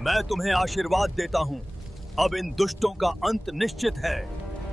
मैं तुम्हें आशीर्वाद देता हूँ। अब इन दुष्टों का अंत निश्चित है।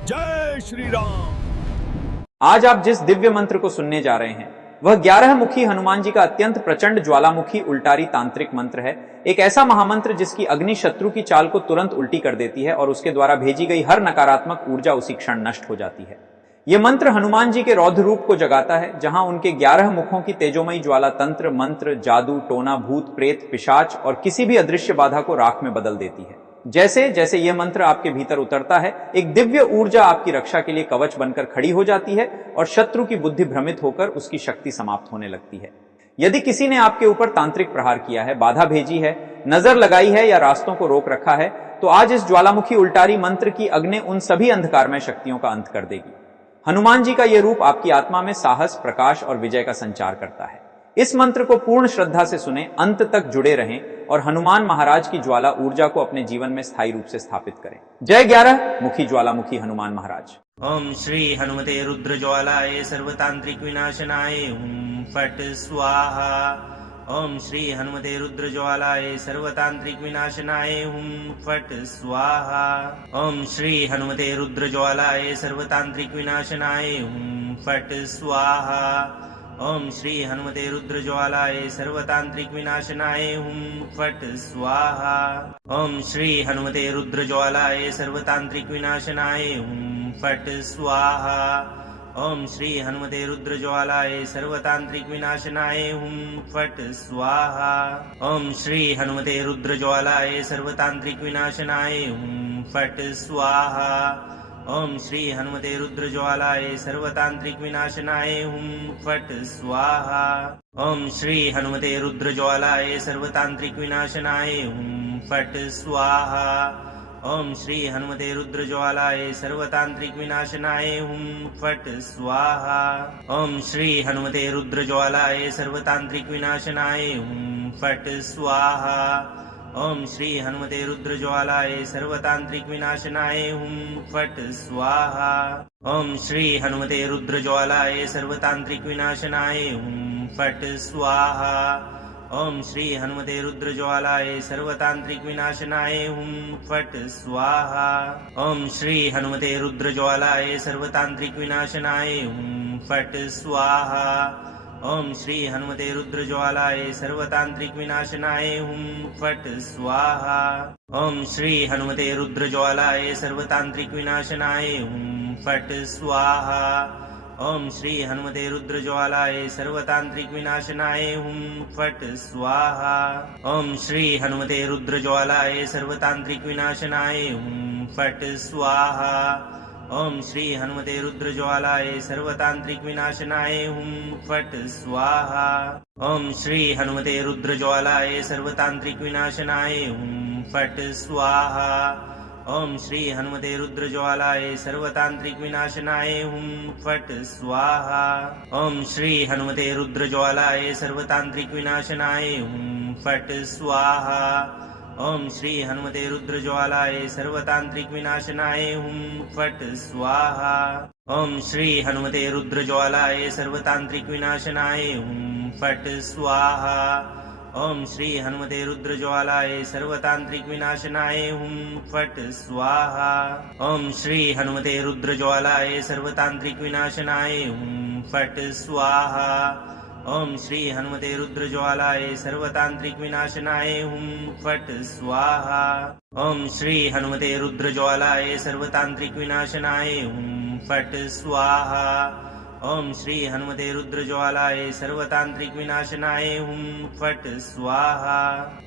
जय श्री राम। आज आप जिस दिव्य मंत्र को सुनने जा रहे हैं वह 11 मुखी हनुमान जी का अत्यंत प्रचंड ज्वालामुखी उल्टारी तांत्रिक मंत्र है। एक ऐसा महामंत्र जिसकी अग्नि शत्रु की चाल को तुरंत उल्टी कर देती है और उसके द्वारा भेजी गई हर नकारात्मक ऊर्जा उसी क्षण नष्ट हो जाती है। यह मंत्र हनुमान जी के रौद्र रूप को जगाता है, जहां उनके 11 मुखों की तेजोमयी ज्वाला तंत्र, मंत्र, जादू, टोना, भूत, प्रेत, पिशाच और किसी भी अदृश्य बाधा को राख में बदल देती है। जैसे जैसे यह मंत्र आपके भीतर उतरता है, एक दिव्य ऊर्जा आपकी रक्षा के लिए कवच बनकर खड़ी हो जाती है और शत्रु की बुद्धि भ्रमित होकर उसकी शक्ति समाप्त होने लगती है। यदि किसी ने आपके ऊपर तांत्रिक प्रहार किया है, बाधा भेजी है, नजर लगाई है या रास्तों को रोक रखा है, तो आज इस ज्वालामुखी उल्टारी मंत्र की अग्नि उन सभी अंधकारमय शक्तियों का अंत कर देगी। हनुमान जी का यह रूप आपकी आत्मा में साहस, प्रकाश और विजय का संचार करता है। इस मंत्र को पूर्ण श्रद्धा से सुने, अंत तक जुड़े रहें और हनुमान महाराज की ज्वाला ऊर्जा को अपने जीवन में स्थायी रूप से स्थापित करें। जय 11 मुखी ज्वालामुखी हनुमान महाराज। ओम श्री हनुमते रुद्र ज्वालाय सर्वतांत्रिक विनाशनाय फट स्वाहा। ओम श्री हनुमते रुद्र ज्वालाय सर्वतांत्रिक विनाशनाय फट स्वाहा। ओम श्री हनुमते रुद्र ज्वालाय सर्वतांत्रिक विनाशनाय फट स्वाहा। ओम श्री हनुमते रुद्र ज्वालाय सर्वतांत्रिक विनाशनाय फट स्वाहा। ओम श्री हनुमते रुद्र ज्वालाय सर्वतांत्रिक विनाशनाय फट स्वाहा। ओम श्री हनुमते रुद्र ज्वालाय सर्वतांत्रिक विनाशनाय फट स्वाहा। ओम श्री हनुमते रुद्र ज्वालाय सर्वतांत्रिक विनाशनाय फट स्वाहा। ओम श्री हनुमते रुद्र ज्वालाय सर्वतांत्रिक विनाशनाय फट स्वाहा। ओम श्री हनुमते रुद्र ज्वालाय सर्वतांत्रिक विनाशनाय फट स्वाहा। ओम श्री हनुमते रुद्र ज्वालाय सर्वतांत्रिक विनाशनाय फट स्वाहा। ओम श्री हनुमते रुद्र ज्वालाय सर्वतांत्रिक विनाशनाय फट स्वाहा। ओम श्री हनुमते रुद्र ज्वालाय सर्वतांत्रिक विनाशनाय फट स्वाहा। ओम श्री हनुमते रुद्र ज्वालाय सर्वतांत्रिक विनाशनाय फट स्वाहा। ओम श्री हनुमते रुद्र ज्वालाय सर्वतांत्रिक विनाशनाय फट स्वाहा। ओम श्री हनुमते रुद्र ज्वालाय सर्वतांत्रिक विनाशनाय फट स्वाहा। ओम श्री हनुमते रुद्र ज्वालाय सर्वतांत्रिक विनाशनाय फट स्वाहा। ओम श्री हनुमते रुद्र ज्वालाय सर्वतांत्रिक विनाशनाय फट स्वाहा। ओम श्री हनुमते रुद्र ज्वालाय सर्वतांत्रिक विनाशनाय फट स्वाहा। ओम श्री हनुमते रुद्र ज्वालाय सर्वतांत्रिक विनाशनाय फट स्वाहा। ओम श्री हनुमते रुद्र ज्वालाय सर्वतांत्रिक विनाशनाय फट स्वाहा। ओम श्री हनुमते रुद्र ज्वालाय सर्वतांत्रिक विनाशनाय फट स्वाहा। ओम श्री हनुमते रुद्र ज्वालाय सर्वतांत्रिक विनाशनाय फट स्वाहा। ओम श्री हनुमते रुद्र ज्वालाय सर्वतांत्रिक विनाशनाय फट स्वाहा। ओम श्री हनुमते रुद्र ज्वालाय सर्वतांत्रिक विनाशनाय फट स्वाहा। ओम श्री हनुमते रुद्र ज्वालाय सर्वतांत्रिक विनाशनाय फट स्वाहा। ओम श्री हनुमते रुद्र ज्वालाय सर्वतांत्रिक विनाशनाय फट स्वाहा। ओम श्री हनुमते रुद्र ज्वालाय सर्वतांत्रिक विनाशनाय फट स्वाहा। ओम श्री हनुमते रुद्र ज्वालाय सर्वतांत्रिक विनाशनाय फट स्वाहा। ओम श्री हनुमते रुद्र ज्वालाय सर्वतांत्रिक विनाशनाय फट स्वाहा। ओम श्री हनुमते रुद्र ज्वालाय सर्वतांत्रिक विनाशनाय फट स्वाहा।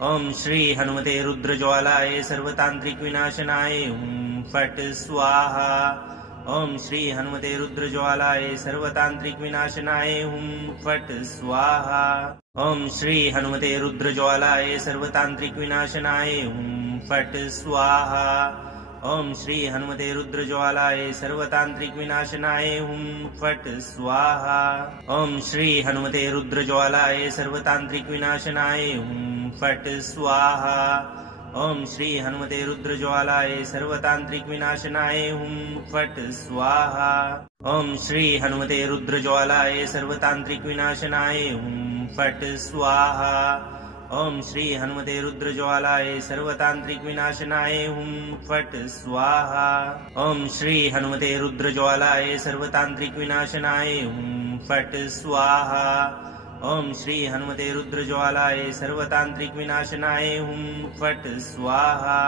ओम श्री हनुमते रुद्र ज्वालाय सर्वतांत्रिक विनाशनाय फट स्वाहा। ओम श्री हनुमते रुद्र ज्वालाय सर्वतांत्रिक विनाशनाय फट स्वाहा। ओम श्री हनुमते रुद्र ज्वालाय सर्वतांत्रिक विनाशनाय फट स्वाहा। ओम श्री हनुमते रुद्र ज्वालाय सर्वतांत्रिक विनाशनाय फट स्वाहा। ओम श्री हनुमते रुद्र ज्वालाय सर्वतांत्रिक विनाशनाय फट स्वाहा। ओम श्री हनुमते रुद्र ज्वालाय सर्वतांत्रिक विनाशनाय फट स्वाहा। ओम श्री हनुमते रुद्र ज्वालाय सर्वतांत्रिक विनाशनाय फट स्वाहा। ओम श्री हनुमते रुद्रज्वालाय सर्वतांत्रिक विनाशनाय हुम फट स्वाहा। ओम श्री हनुमते रुद्रज्वालाय सर्वतांत्रिक विनाशनाय हुम फट स्वाहा। ओम श्री हनुमते रुद्रज्वालाय सर्वतांत्रिक विनाशनाय हुम फट स्वाहा।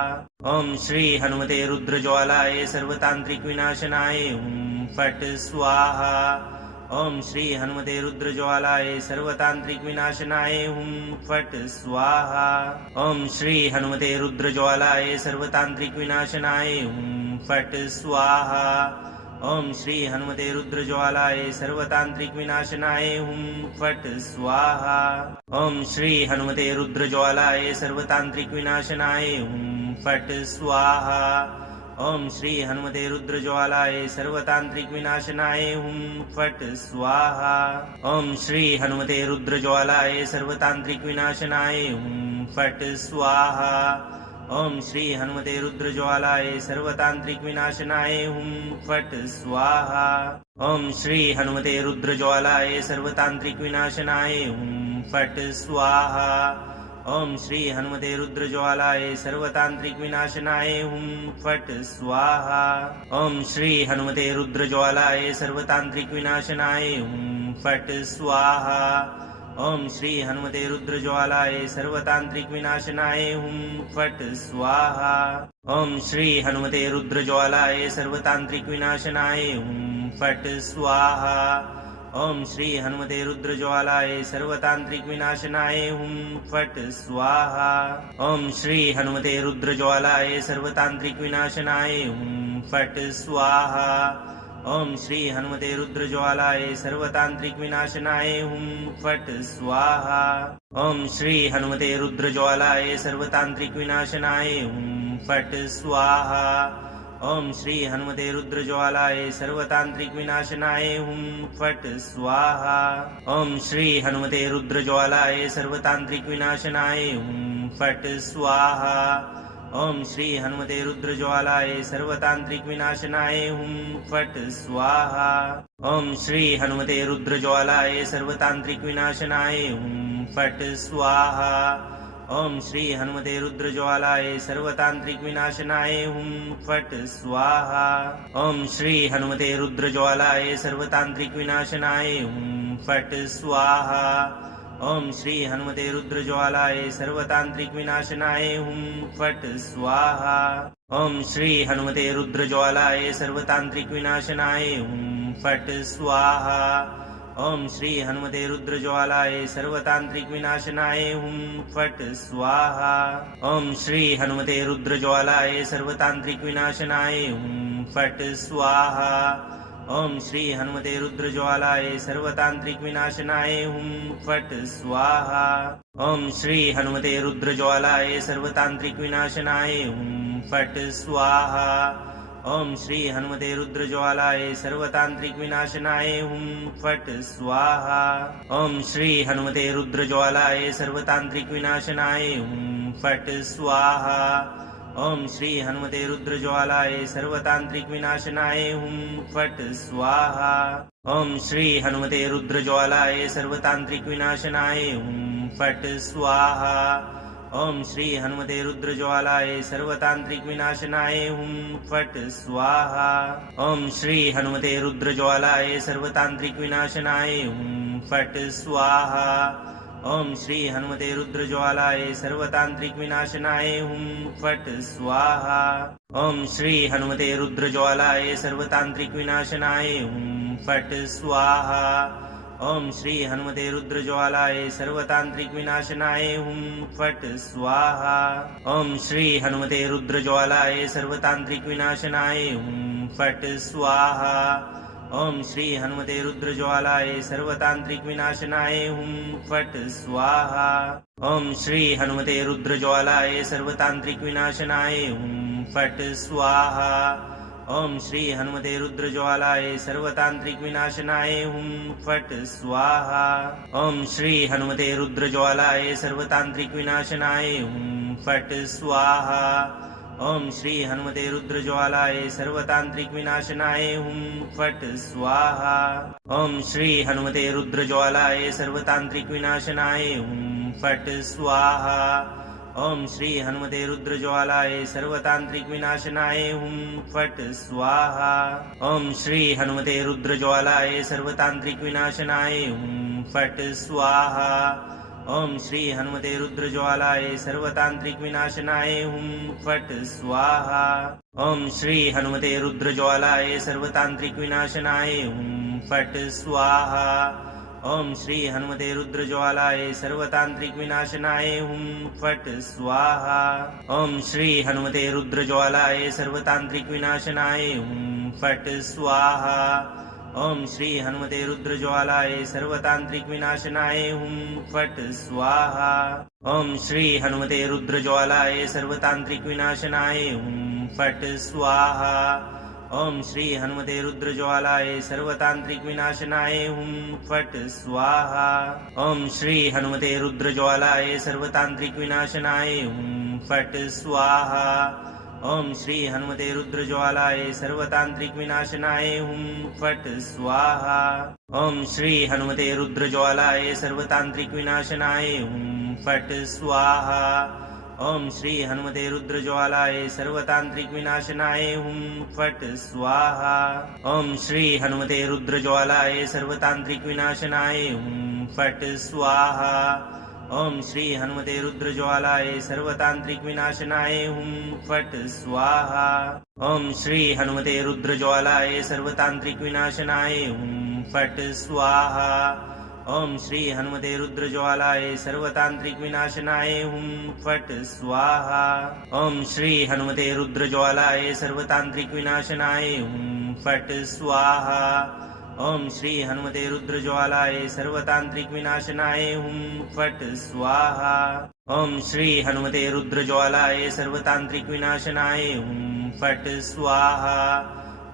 ओम श्री हनुमते रुद्रज्वालाय सर्वतांत्रिक विनाशनाय हुम फट स्वाहा। ओम श्री हनुमते रुद्रज्वालाय सर्वतांत्रिक विनाशनाय हुम फट स्वाहा। ओम श्री हनुमते रुद्रज्वालाय सर्वतांत्रिक विनाशनाय हुम फट स्वाहा। ओम श्री हनुमते रुद्रज्वालाय सर्वतांत्रिक विनाशनाय हुम फट स्वाहा। ओम श्री हनुमते रुद्रज्वालाय सर्वतांत्रिक विनाशनाय हुम फट स्वाहा। ओम श्री हनुमते रुद्रज्वालाय सर्वतांत्रिक विनाशनाय हुम फट स्वाहा। ओम श्री हनुमते रुद्रज्वालाय सर्वतांत्रिक विनाशनाय हुम फट स्वाहा। ओम श्री हनुमते रुद्रज्वालाय सर्वतांत्रिक विनाशनाय हुम फट स्वाहा। ओम श्री हनुमते रुद्रज्वालाय सर्वतांत्रिक विनाशनाय हुम फट स्वाहा। ओम श्री हनुमते रुद्रज्वालाय सर्वतांत्रिक विनाशनाय हुम फट स्वाहा। ओम श्री हनुमते रुद्रज्वालाय सर्वतांत्रिक विनाशनाय हुम फट स्वाहा। ओम श्री हनुमते रुद्रज्वालाय सर्वतांत्रिक विनाशनाय हुम फट स्वाहा। ओम श्री हनुमते रुद्रज्वालाय सर्वतांत्रिक विनाशनाय हुम फट स्वाहा। ओम श्री हनुमते रुद्रज्वालाय सर्वतांत्रिक विनाशनाय हुम फट स्वाहा। ओम श्री हनुमते रुद्रज्वालाय सर्वतांत्रिक विनाशनाय हुम फट स्वाहा। ओम श्री हनुमते रुद्रज्वालाय सर्वतांत्रिक विनाशनाय हुम फट स्वाहा। ओम श्री हनुमते रुद्रज्वालाय सर्वतांत्रिक विनाशनाय हुम फट स्वाहा। ओम श्री हनुमते रुद्रज्वालाय सर्वतांत्रिक विनाशनाय हुम फट स्वाहा। ओम श्री हनुमते रुद्रज्वालाय सर्वतांत्रिक विनाशनाय हुम फट स्वाहा। ओम श्री हनुमते रुद्रज्वालाय सर्वतांत्रिक विनाशनाय हुम फट स्वाहा। ओम श्री हनुमते रुद्रज्वालाय सर्वतांत्रिक विनाशनाय हुम फट स्वाहा। ओम श्री हनुमते रुद्रज्वालाय सर्वतांत्रिक विनाशनाय हुम फट स्वाहा। ओम श्री हनुमते रुद्रज्वालाय सर्वतांत्रिक विनाशनाय हुम फट स्वाहा। ओम श्री हनुमते रुद्रज्वालाय सर्वतांत्रिक विनाशनाय हुम फट स्वाहा। ओम श्री हनुमते रुद्रज्वालाय सर्वतांत्रिक विनाशनाय हुम फट स्वाहा। ओम श्री हनुमते रुद्रज्वालाय सर्वतांत्रिक विनाशनाय हुम फट स्वाहा। ओम श्री हनुमते रुद्रज्वालाय सर्वतांत्रिक विनाशनाय हुम फट स्वाहा। ओम श्री हनुमते रुद्रज्वालाय सर्वतांत्रिक विनाशनाय हुम फट स्वाहा। ओम श्री हनुमते रुद्रज्वालाय सर्वतांत्रिक विनाशनाय हुम फट स्वाहा। ओम श्री हनुमते रुद्रज्वालाय सर्वतांत्रिक विनाशनाय हुम फट स्वाहा। ओम श्री हनुमते रुद्रज्वालाय सर्वतांत्रिक विनाशनाय हुम फट स्वाहा। ओम श्री हनुमते रुद्रज्वालाय सर्वतांत्रिक विनाशनाय हुम फट स्वाहा। ओम श्री हनुमते रुद्रज्वालाय सर्वतांत्रिक विनाशनाय हुम फट स्वाहा। ओम श्री हनुमते रुद्रज्वालाय सर्वतांत्रिक विनाशनाय हुम फट स्वाहा। ओम श्री हनुमते रुद्रज्वालाय सर्वतांत्रिक विनाशनाय हुम फट स्वाहा। ओम श्री हनुमते रुद्रज्वालाय सर्वतांत्रिक विनाशनाय हुम फट स्वाहा। ओम श्री हनुमते रुद्रज्वालाय सर्वतांत्रिक विनाशनाय हुम फट स्वाहा। ओम श्री हनुमते रुद्रज्वालाय सर्वतांत्रिक विनाशनाय हुम फट स्वाहा। ओम श्री हनुमते रुद्रज्वालाय सर्वतांत्रिक विनाशनाय हुम फट स्वाहा। ओम श्री हनुमते रुद्रज्वालाय सर्वतांत्रिक विनाशनाय हुम फट स्वाहा। ओम श्री हनुमते रुद्रज्वालाय सर्वतांत्रिक विनाशनाय हुम फट स्वाहा। ओम श्री हनुमते रुद्रज्वालाय सर्वतांत्रिक विनाशनाय हुम फट स्वाहा। ओम श्री हनुमते रुद्रज्वालाय सर्वतांत्रिक विनाशनाय हुम फट स्वाहा। ओम श्री हनुमते रुद्रज्वालाय सर्वतांत्रिक विनाशनाय हुम फट स्वाहा। ओम श्री हनुमते रुद्रज्वालाय सर्वतांत्रिक विनाशनाय हुम फट स्वाहा। ओम श्री हनुमते रुद्रज्वालाय सर्वतांत्रिक विनाशनाय हुम फट स्वाहा। ओम श्री हनुमते रुद्रज्वालाय सर्वतांत्रिक विनाशनाय हुम फट स्वाहा। ओम श्री हनुमते रुद्रज्वालाय सर्वतांत्रिक विनाशनाय हुम फट स्वाहा। ओम श्री हनुमते रुद्रज्वालाय सर्वतांत्रिक विनाशनाय हुम फट स्वाहा। ओम श्री हनुमते रुद्रज्वालाय सर्वतांत्रिक विनाशनाय हुम फट स्वाहा। ओम श्री हनुमते रुद्रज्वालाय सर्वतांत्रिक विनाशनाय हुम फट स्वाहा। ओम श्री हनुमते रुद्रज्वालाय सर्वतांत्रिक विनाशनाय हुम फट स्वाहा। ओम श्री हनुमते रुद्रज्वालाय सर्वतांत्रिक विनाशनाय हुम फट स्वाहा। ओम श्री हनुमते रुद्रज्वालाय सर्वतांत्रिक विनाशनाय हुम फट स्वाहा। ओम श्री हनुमते रुद्रज्वालाय सर्वतांत्रिक विनाशनाय हुम फट स्वाहा। ओम श्री हनुमते रुद्रज्वालाय सर्वतांत्रिक विनाशनाय हुम फट स्वाहा। ओम श्री हनुमते रुद्रज्वालाय सर्वतांत्रिक विनाशनाय हुम फट स्वाहा। ओम श्री हनुमते रुद्रज्वालाय सर्वतांत्रिक विनाशनाय हुम फट स्वाहा। ओम श्री हनुमते रुद्रज्वालाय सर्वतांत्रिक विनाशनाय हुम फट स्वाहा। ओम श्री हनुमते रुद्रज्वालाय सर्वतांत्रिक विनाशनाय हुम फट स्वाहा। ओम श्री हनुमते रुद्रज्वालाय सर्वतांत्रिक विनाशनाय हुम फट स्वाहा। ओम श्री हनुमते रुद्रज्वालाय सर्वतांत्रिक विनाशनाय हुम फट स्वाहा। ओम श्री हनुमते रुद्रज्वालाय सर्वतांत्रिक विनाशनाय हुम फट स्वाहा। ओम श्री हनुमते रुद्रज्वालाय सर्वतांत्रिक विनाशनाय हुम फट स्वाहा। ओम श्री हनुमते रुद्रज्वालाय सर्वतांत्रिक विनाशनाय हुम फट स्वाहा।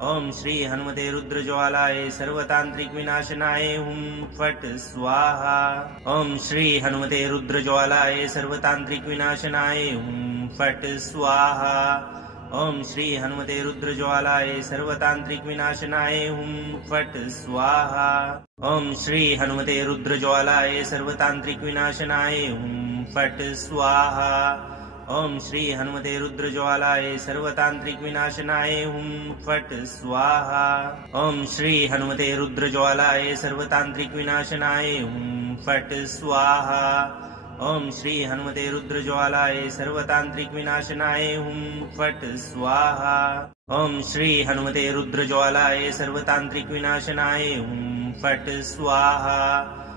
ओम श्री हनुमते रुद्रज्वालाय सर्वतांत्रिक विनाशनाय हुम फट स्वाहा। ओम श्री हनुमते रुद्रज्वालाय सर्वतांत्रिक विनाशनाय हुम फट स्वाहा। ओम श्री हनुमते रुद्रज्वालाय सर्वतांत्रिक विनाशनाय हुम फट स्वाहा। ओम श्री हनुमते रुद्रज्वालाय सर्वतांत्रिक विनाशनाय हुम फट स्वाहा। ओम श्री हनुमते रुद्रज्वालाय सर्वतांत्रिक विनाशनाय हुम फट स्वाहा। ओम श्री हनुमते रुद्रज्वालाय सर्वतांत्रिक विनाशनाय हुम फट स्वाहा। ओम श्री हनुमते रुद्रज्वालाय सर्वतांत्रिक विनाशनाय हुम फट स्वाहा। ओम श्री हनुमते रुद्रज्वालाय सर्वतांत्रिक विनाशनाय हुम फट स्वाहा।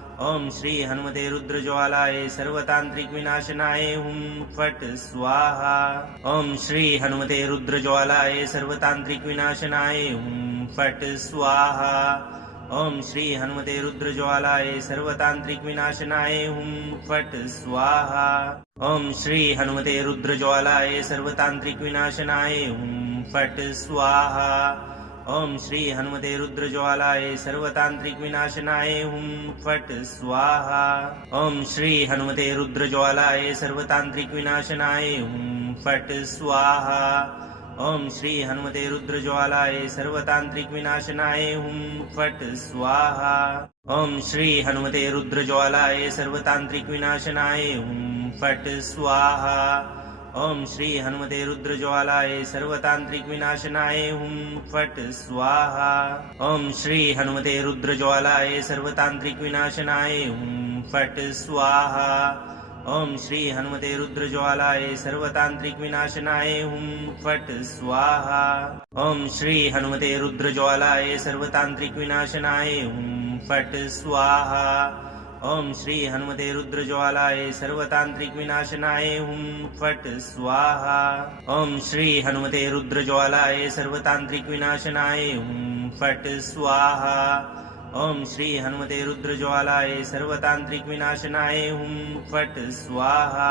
ओम श्री हनुमते रुद्रज्वालाय सर्वतांत्रिक विनाशनाय हुम फट स्वाहा। ओम श्री हनुमते रुद्रज्वालाय सर्वतांत्रिक विनाशनाय हुम फट स्वाहा। ओम श्री हनुमते रुद्रज्वालाय सर्वतांत्रिक विनाशनाय हुम फट स्वाहा। ओम श्री हनुमते रुद्रज्वालाय सर्वतांत्रिक विनाशनाय हुम फट स्वाहा। ओम श्री हनुमते रुद्रज्वालाय सर्वतांत्रिक विनाशनाय हुम फट स्वाहा। ओम श्री हनुमते रुद्रज्वालाय सर्वतांत्रिक विनाशनाय हुम फट स्वाहा। ओम श्री हनुमते रुद्रज्वालाय सर्वतांत्रिक विनाशनाय हुम फट स्वाहा। ओम श्री हनुमते रुद्रज्वालाय सर्वतांत्रिक विनाशनाय हुम फट स्वाहा। ओम श्री हनुमते रुद्रज्वालाय सर्वतांत्रिक विनाशनाय हुम फट स्वाहा। ओम श्री हनुमते रुद्रज्वालाय सर्वतांत्रिक विनाशनाय हुम फट स्वाहा। ओम श्री हनुमते रुद्रज्वालाय सर्वतांत्रिक विनाशनाय हुम फट स्वाहा। ओम श्री हनुमते रुद्रज्वालाय सर्वतांत्रिक विनाशनाय हुम फट स्वाहा। ओम श्री हनुमते रुद्रज्वालाय सर्वतांत्रिक विनाशनाय हुम फट स्वाहा। ओम श्री हनुमते रुद्रज्वालाय सर्वतांत्रिक विनाशनाय हुम फट स्वाहा। ओम श्री हनुमते रुद्रज्वालाय सर्वतांत्रिक विनाशनाय हुम फट स्वाहा।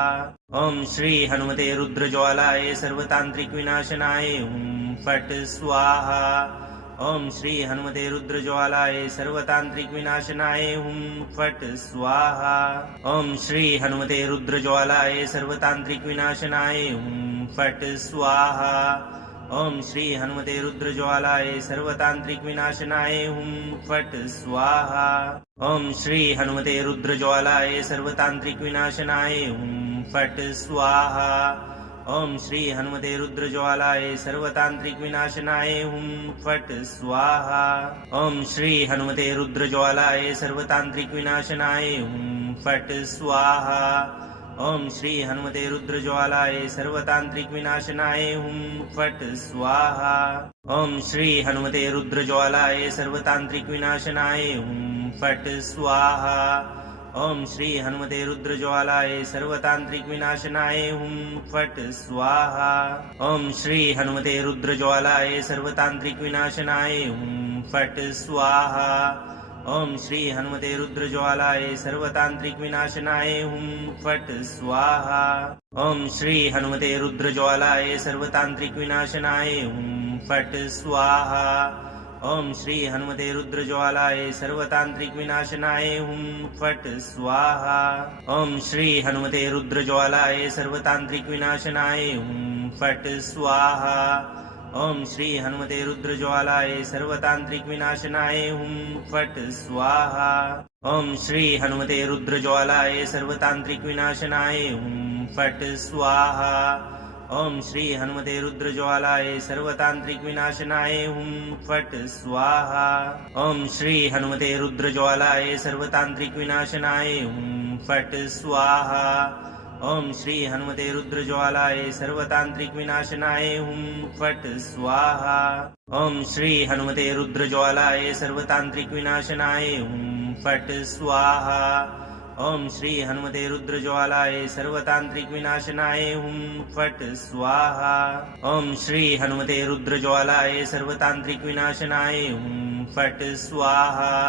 ओम श्री हनुमते रुद्रज्वालाय सर्वतांत्रिक विनाशनाय हुम फट स्वाहा। ओम श्री हनुमते रुद्रज्वालाय सर्वतांत्रिक विनाशनाय हुम फट स्वाहा। ओम श्री हनुमते रुद्रज्वालाय सर्वतांत्रिक विनाशनाय हुम फट स्वाहा। ओम श्री हनुमते रुद्रज्वालाय सर्वतांत्रिक विनाशनाय हुम फट स्वाहा। ओम श्री हनुमते रुद्रज्वालाय सर्वतांत्रिक विनाशनाय हुम फट स्वाहा। ओम श्री हनुमते रुद्रज्वालाय सर्वतांत्रिक विनाशनाय हुम फट स्वाहा। ओम श्री हनुमते रुद्रज्वालाय सर्वतांत्रिक विनाशनाय हुम फट स्वाहा। ओम श्री हनुमते रुद्रज्वालाय सर्वतांत्रिक विनाशनाय हुम फट स्वाहा। ओम श्री हनुमते रुद्रज्वालाय सर्वतांत्रिक विनाशनाय हुम फट स्वाहा। ओम श्री हनुमते रुद्रज्वालाय सर्वतांत्रिक विनाशनाय हुम फट स्वाहा। ओम श्री हनुमते रुद्रज्वालाय सर्वतांत्रिक विनाशनाय हुम फट स्वाहा। ओम श्री हनुमते रुद्रज्वालाय सर्वतांत्रिक विनाशनाय हुम फट स्वाहा। ओम श्री हनुमते रुद्रज्वालाय सर्वतांत्रिक विनाशनाय हुम फट स्वाहा। ओम श्री हनुमते रुद्रज्वालाय सर्वतांत्रिक विनाशनाय हुम फट स्वाहा। ओम श्री हनुमते रुद्रज्वालाय सर्वतांत्रिक विनाशनाय हुम फट स्वाहा। ओम श्री हनुमते रुद्रज्वालाय सर्वतांत्रिक विनाशनाय हुम फट स्वाहा। ओम श्री हनुमते रुद्रज्वालाय सर्वतांत्रिक विनाशनाय हुम फट स्वाहा। ओम श्री हनुमते रुद्रज्वालाय सर्वतांत्रिक विनाशनाय हुम फट स्वाहा। ओम श्री हनुमते रुद्रज्वालाय सर्वतांत्रिक विनाशनाय हुम फट स्वाहा। ओम श्री हनुमते रुद्रज्वालाय सर्वतांत्रिक विनाशनाय हुम फट स्वाहा। ओम श्री हनुमते रुद्रज्वालाय सर्वतांत्रिक विनाशनाय हुम फट स्वाहा। ओम श्री हनुमते रुद्रज्वालाय सर्वतांत्रिक विनाशनाय हुम फट स्वाहा। ओम श्री हनुमते रुद्रज्वालाय सर्वतांत्रिक विनाशनाय हुम फट स्वाहा।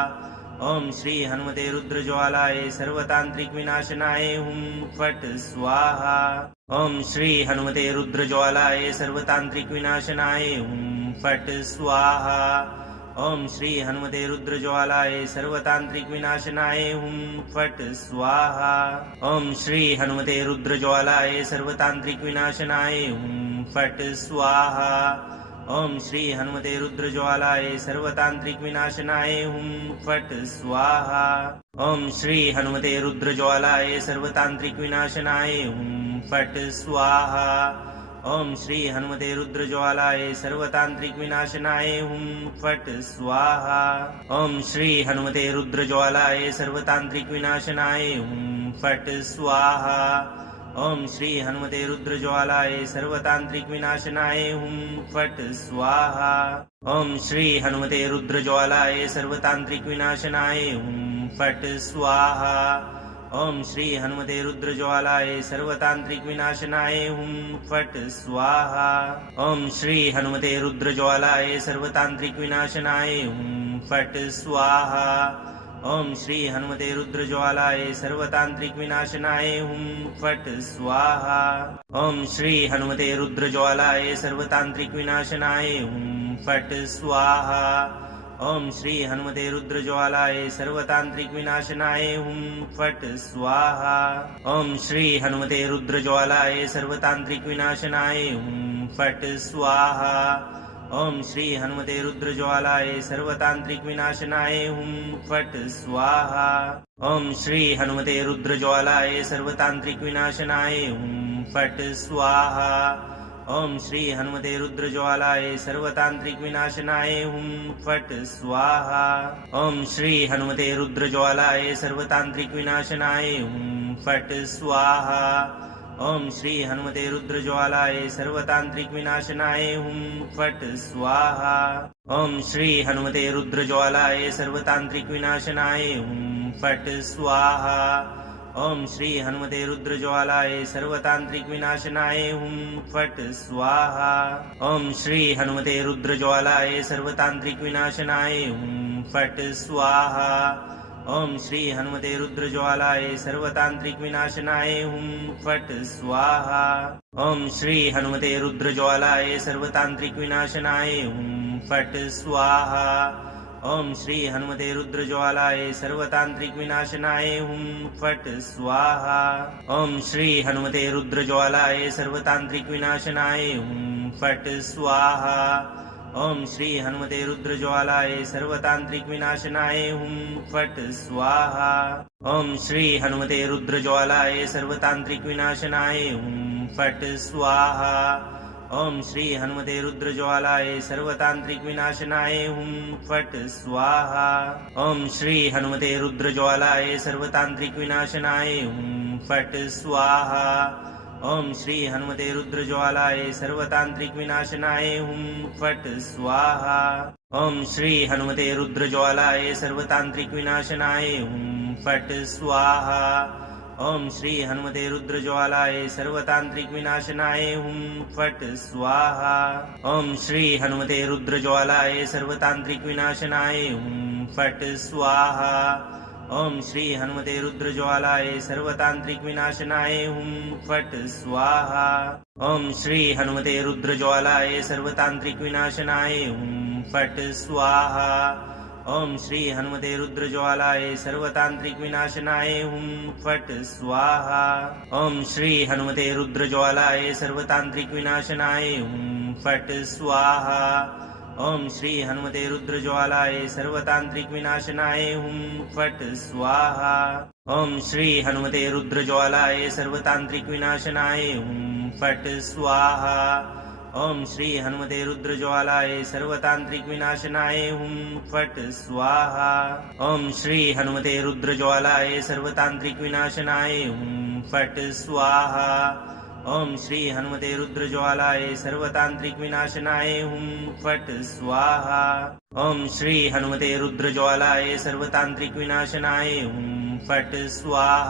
ओम श्री हनुमते रुद्रज्वालाय सर्वतांत्रिक विनाशनाय हुम फट स्वाहा। ओम श्री हनुमते रुद्रज्वालाय सर्वतांत्रिक विनाशनाय हुम फट स्वाहा। ओम श्री हनुमते रुद्रज्वालाय सर्वतांत्रिक विनाशनाय हुम फट स्वाहा। ओम श्री हनुमते रुद्रज्वालाय सर्वतांत्रिक विनाशनाय हुम फट स्वाहा। ओम श्री हनुमते रुद्रज्वालाय सर्वतांत्रिक विनाशनाय हुम फट स्वाहा। ओम श्री हनुमते रुद्रज्वालाय सर्वतांत्रिक विनाशनाय हुम फट स्वाहा। ओम श्री हनुमते रुद्रज्वालाय सर्वतांत्रिक विनाशनाय हुम फट स्वाहा। ओम श्री हनुमते रुद्रज्वालाय सर्वतांत्रिक विनाशनाय हुम फट स्वाहा। ओम श्री हनुमते रुद्रज्वालाय सर्वतांत्रिक विनाशनाय हुम फट स्वाहा। ओम श्री हनुमते रुद्रज्वालाय सर्वतांत्रिक विनाशनाय हुम फट स्वाहा। ओम श्री हनुमते रुद्रज्वालाय सर्वतांत्रिक विनाशनाय हुम फट स्वाहा। ओम श्री हनुमते रुद्रज्वालाय सर्वतांत्रिक विनाशनाय हुम फट स्वाहा। ओम श्री हनुमते रुद्रज्वालाय सर्वतांत्रिक विनाशनाय हुम फट स्वाहा। ओम श्री हनुमते रुद्रज्वालाय सर्वतांत्रिक विनाशनाय हुम फट स्वाहा। ओम श्री हनुमते रुद्रज्वालाय सर्वतांत्रिक विनाशनाय हुम फट स्वाहा। ओम श्री हनुमते रुद्रज्वालाय सर्वतांत्रिक विनाशनाय हुम फट स्वाहा। ओम श्री हनुमते रुद्रज्वालाय सर्वतांत्रिक विनाशनाय हुम फट स्वाहा। ओम श्री हनुमते रुद्रज्वालाय सर्वतांत्रिक विनाशनाय हुम फट स्वाहा। ओम श्री हनुमते रुद्रज्वालाय सर्वतांत्रिक विनाशनाय हुम फट स्वाहा। ओम श्री हनुमते रुद्रज्वालाय सर्वतांत्रिक विनाशनाय हुम फट स्वाहा। ओम श्री हनुमते रुद्रज्वालाय सर्वतांत्रिक विनाशनाय हुम फट स्वाहा। ओम श्री हनुमते रुद्रज्वालाय सर्वतांत्रिक विनाशनाय हुम फट स्वाहा। ओम श्री हनुमते रुद्रज्वालाय सर्वतांत्रिक विनाशनाय हुम फट स्वाहा। ओम श्री हनुमते रुद्रज्वालाय सर्वतांत्रिक विनाशनाय हुम फट स्वाहा। ओम श्री हनुमते रुद्रज्वालाय सर्वतांत्रिक विनाशनाय हुम फट स्वाहा। ओम श्री हनुमते रुद्रज्वालाय सर्वतांत्रिक विनाशनाय हुम फट स्वाहा। ओम श्री हनुमते रुद्रज्वालाय सर्वतांत्रिक विनाशनाय हुम फट स्वाहा। ओम श्री हनुमते रुद्रज्वालाय सर्वतांत्रिक विनाशनाय हुम फट् स्वाहा। ओम श्री हनुमते रुद्रज्वालाय सर्वतांत्रिक विनाशनाय हुं फट् स्वाहा। ओम श्री हनुमते रुद्रज्वालाय सर्वतांत्रिक विनाशनाय हुं फट् स्वाहा। ओम श्री हनुमते रुद्रज्वालाय सर्वतांत्रिक विनाशनाय हुं फट् स्वाहा। ओम श्री हनुमते रुद्रज्वालाय सर्वतांत्रिक विनाशनाय हुं फट् स्वाहा। ओम श्री हनुमते रुद्रज्वालाय सर्वतांत्रिक विनाशनाय हुं फट् स्वाहा। ओम श्री हनुमते रुद्रज्वालाय सर्वतांत्रिक विनाशनाय हुं फट् स्वाहा। ओम श्री हनुमते रुद्रज्वालाय सर्वतांत्रिक विनाशनाय हुं फट् स्वाहा। ओम श्री हनुमते रुद्रज्वालाय सर्वतांत्रिक विनाशनाय हुं फट् स्वाहा। ओम श्री हनुमते रुद्रज्वालाय सर्वतांत्रिक विनाशनाय हुं फट् स्वाहा। ओम श्री हनुमते रुद्रज्वालाय सर्वतांत्रिक विनाशनाय हुं फट् स्वाहा। ओम श्री हनुमते रुद्रज्वालाय सर्वतांत्रिक विनाशनाय हुं फट् स्वाहा। ओम श्री हनुमते रुद्रज्वालाय सर्वतांत्रिक विनाशनाय हुं फट् स्वाहा। ओम श्री हनुमते रुद्रज्वालाय सर्वतांत्रिक विनाशनाय हुं फट् स्वाहा। ओम श्री हनुमते रुद्रज्वालाय सर्वतांत्रिक विनाशनाय हुं फट् स्वाहा। ओम श्री हनुमते रुद्रज्वालाय सर्वतांत्रिक विनाशनाय हुं फट् स्वाहा। ओम श्री हनुमते रुद्रज्वालाय सर्वतांत्रिक विनाशनाय हुं फट् स्वाहा। ओम श्री हनुमते रुद्रज्वालाय सर्वतांत्रिक विनाशनाय हुं फट् स्वाहा। ओम श्री हनुमते रुद्रज्वालाय सर्वतांत्रिक विनाशनाय हुं फट् स्वाहा।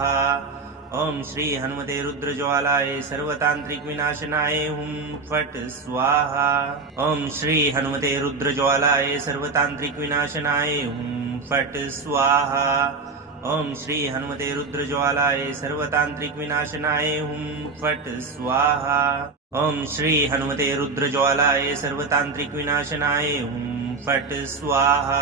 ओम श्री हनुमते रुद्रज्वालाय सर्वतांत्रिक विनाशनाय हुं फट् स्वाहा। ओम श्री हनुमते रुद्रज्वालाय सर्वतांत्रिक विनाशनाय हुं फट् स्वाहा। ओम श्री हनुमते रुद्रज्वालाय सर्वतांत्रिक विनाशनाय हुं फट् स्वाहा। ओम श्री हनुमते रुद्रज्वालाय सर्वतांत्रिक विनाशनाय हुं फट् स्वाहा।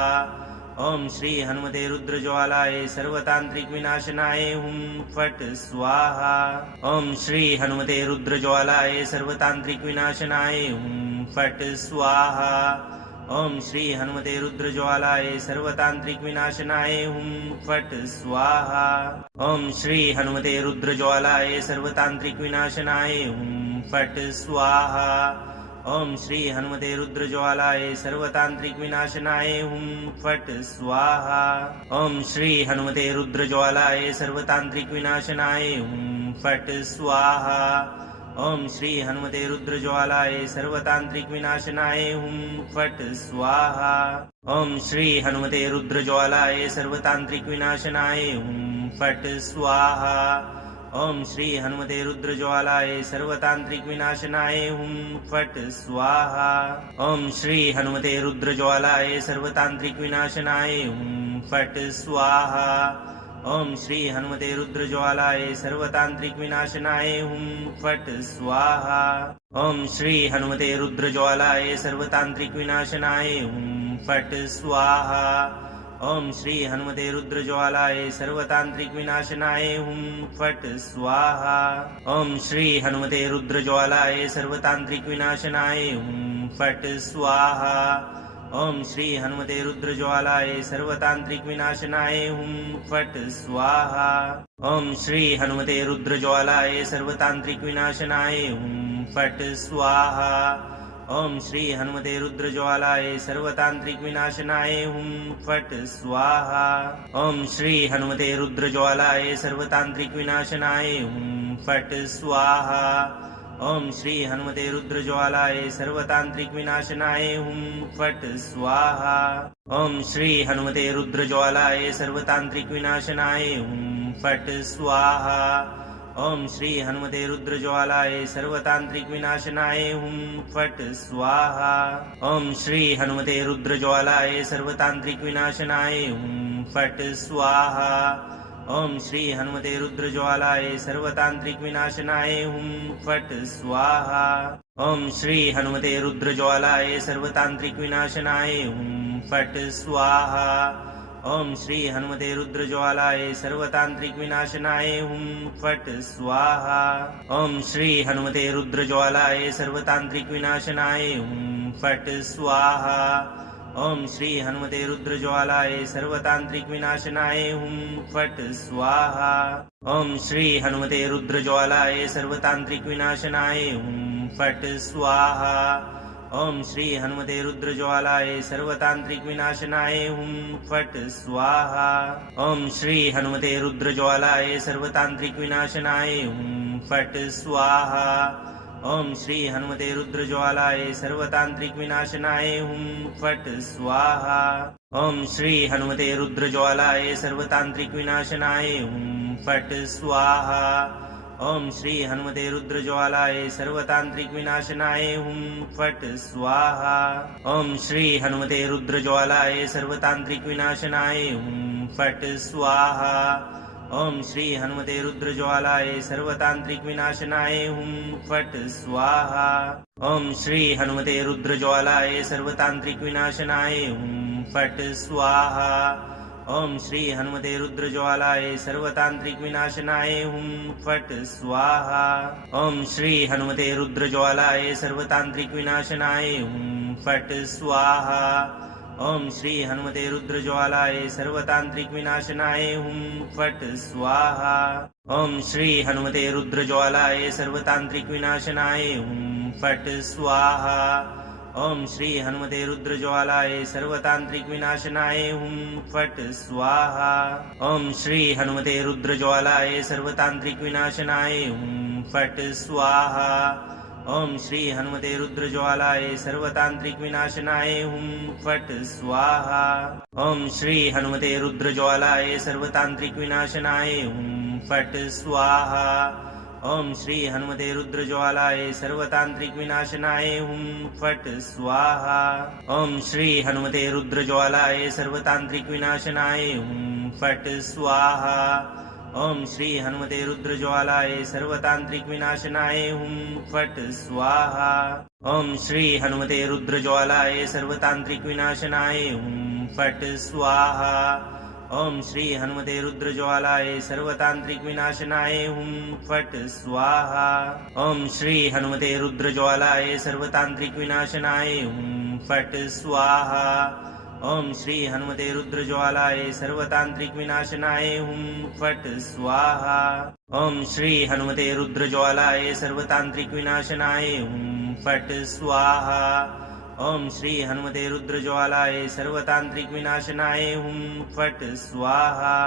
ओम श्री हनुमते रुद्रज्वालाय सर्वतांत्रिक विनाशनाय हुं फट् स्वाहा। ओम श्री हनुमते रुद्रज्वालाय सर्वतांत्रिक विनाशनाय हुं फट् स्वाहा। ओम श्री हनुमते रुद्रज्वालाय सर्वतांत्रिक विनाशनाय हुं फट् स्वाहा। ओम श्री हनुमते रुद्रज्वालाय सर्वतांत्रिक विनाशनाय हुं फट् स्वाहा। ओम श्री हनुमते रुद्रज्वालाय सर्वतांत्रिक विनाशनाय हुं फट् स्वाहा। ओम श्री हनुमते रुद्रज्वालाय सर्वतांत्रिक विनाशनाय हुं फट् स्वाहा। ओम श्री हनुमते रुद्रज्वालाय सर्वतांत्रिक विनाशनाय हुं फट् स्वाहा। ओम श्री हनुमते रुद्रज्वालाय सर्वतांत्रिक विनाशनाय हुं फट् स्वाहा। ओम श्री हनुमते रुद्रज्वालाय सर्वतांत्रिक विनाशनाय हुं फट् स्वाहा। ओम श्री हनुमते रुद्रज्वालाय सर्वतांत्रिक विनाशनाय हुं फट् स्वाहा। ओम श्री हनुमते रुद्रज्वालाय सर्वतांत्रिक विनाशनाय हुं फट् स्वाहा। ओम श्री हनुमते रुद्रज्वालाय सर्वतांत्रिक विनाशनाय हुं फट् स्वाहा। ओम श्री हनुमते रुद्रज्वालाय सर्वतांत्रिक विनाशनाय हुं फट् स्वाहा। ओम श्री हनुमते रुद्रज्वालाय सर्वतांत्रिक विनाशनाय हुं फट् स्वाहा। ओम श्री हनुमते रुद्रज्वालाय सर्वतांत्रिक विनाशनाय हुं फट् स्वाहा। ओम श्री हनुमते रुद्रज्वालाय सर्वतांत्रिक विनाशनाय हुं फट् स्वाहा। ओम श्री हनुमते रुद्रज्वालाय सर्वतांत्रिक विनाशनाय हुं फट् स्वाहा। ओम श्री हनुमते रुद्रज्वालाय सर्वतांत्रिक विनाशनाय हुं फट् स्वाहा। ओम श्री हनुमते रुद्रज्वालाय सर्वतांत्रिक विनाशनाय हुं फट् स्वाहा। ओम श्री हनुमते रुद्रज्वालाय सर्वतांत्रिक विनाशनाय हुं फट् स्वाहा। ओम श्री हनुमते रुद्रज्वालाय सर्वतांत्रिक विनाशनाय हुं फट् स्वाहा। ओम श्री हनुमते रुद्रज्वालाय सर्वतांत्रिक विनाशनाय हुं फट् स्वाहा। ओम श्री हनुमते रुद्रज्वालाय सर्वतांत्रिक विनाशनाय हुं फट् स्वाहा। ओम श्री हनुमते रुद्रज्वालाय सर्वतांत्रिक विनाशनाय हुं फट् स्वाहा। ओम श्री हनुमते रुद्रज्वालाय सर्वतांत्रिक विनाशनाय हुम फट स्वाहा। ओम श्री हनुमते रुद्रज्वालाय सर्वतांत्रिक विनाशनाय हुम फट स्वाहा। ओम श्री हनुमते रुद्रज्वालाय सर्वतांत्रिक विनाशनाय हुम फट स्वाहा। ओम श्री हनुमते रुद्रज्वालाय सर्वतांत्रिक विनाशनाय हुम फट स्वाहा। ओम श्री हनुमते रुद्रज्वालाय सर्वतांत्रिक विनाशनाय हुम फट स्वाहा। ओम श्री हनुमते रुद्रज्वालाय सर्वतांत्रिक विनाशनाय हुम फट स्वाहा। ओम श्री हनुमते रुद्रज्वालाय सर्वतांत्रिक विनाशनाय हुम फट स्वाहा। ओम श्री हनुमते रुद्रज्वालाय सर्वतांत्रिक विनाशनाय हुम फट स्वाहा। ओम श्री हनुमते रुद्रज्वालाय सर्वतांत्रिक विनाशनाय हुम फट स्वाहा। ओम श्री हनुमते रुद्रज्वालाय सर्वतांत्रिक विनाशनाय हुम फट स्वाहा। ओम श्री हनुमते रुद्रज्वालाय सर्वतांत्रिक विनाशनाय हुम फट स्वाहा। ओम श्री हनुमते रुद्रज्वालाय सर्वतांत्रिक विनाशनाय हुम फट स्वाहा। ओम श्री हनुमते रुद्रज्वालाय सर्वतांत्रिक विनाशनाय हुम फट स्वाहा। ओम श्री हनुमते रुद्रज्वालाय सर्वतांत्रिक विनाशनाय हुम फट स्वाहा। ओम श्री हनुमते रुद्रज्वालाय सर्वतांत्रिक विनाशनाय हुम फट स्वाहा। ओम श्री हनुमते रुद्रज्वालाय सर्वतांत्रिक विनाशनाय हुम फट स्वाहा। ओम श्री हनुमते रुद्रज्वालाय सर्वतांत्रिक विनाशनाय हुम फट स्वाहा। ओम श्री हनुमते रुद्रज्वालाय सर्वतांत्रिक विनाशनाय हुम फट स्वाहा। ओम श्री हनुमते रुद्रज्वालाय सर्वतांत्रिक विनाशनाय हुम फट स्वाहा। ओम श्री हनुमते रुद्रज्वालाय सर्वतांत्रिक विनाशनाय हुम फट स्वाहा। ओम श्री हनुमते रुद्रज्वालाय सर्वतांत्रिक विनाशनाय हुम फट स्वाहा। ओम श्री हनुमते रुद्रज्वालाय सर्वतांत्रिक विनाशनाय हुम फट स्वाहा। ओम श्री हनुमते रुद्रज्वालाय सर्वतांत्रिक विनाशनाय हुम फट स्वाहा। ओम श्री हनुमते रुद्रज्वालाय सर्वतांत्रिक विनाशनाय हुम फट स्वाहा। ओम श्री हनुमते रुद्रज्वालाय सर्वतांत्रिक विनाशनाय हुम फट स्वाहा। ओम श्री हनुमते रुद्रज्वालाय सर्वतांत्रिक विनाशनाय हुम फट स्वाहा। ओम श्री हनुमते रुद्रज्वालाय सर्वतांत्रिक विनाशनाय हुम फट स्वाहा। ओम श्री हनुमते रुद्रज्वालाय सर्वतांत्रिक विनाशनाय हुम फट स्वाहा। ओम श्री हनुमते रुद्रज्वालाय सर्वतांत्रिक विनाशनाय हुम फट स्वाहा।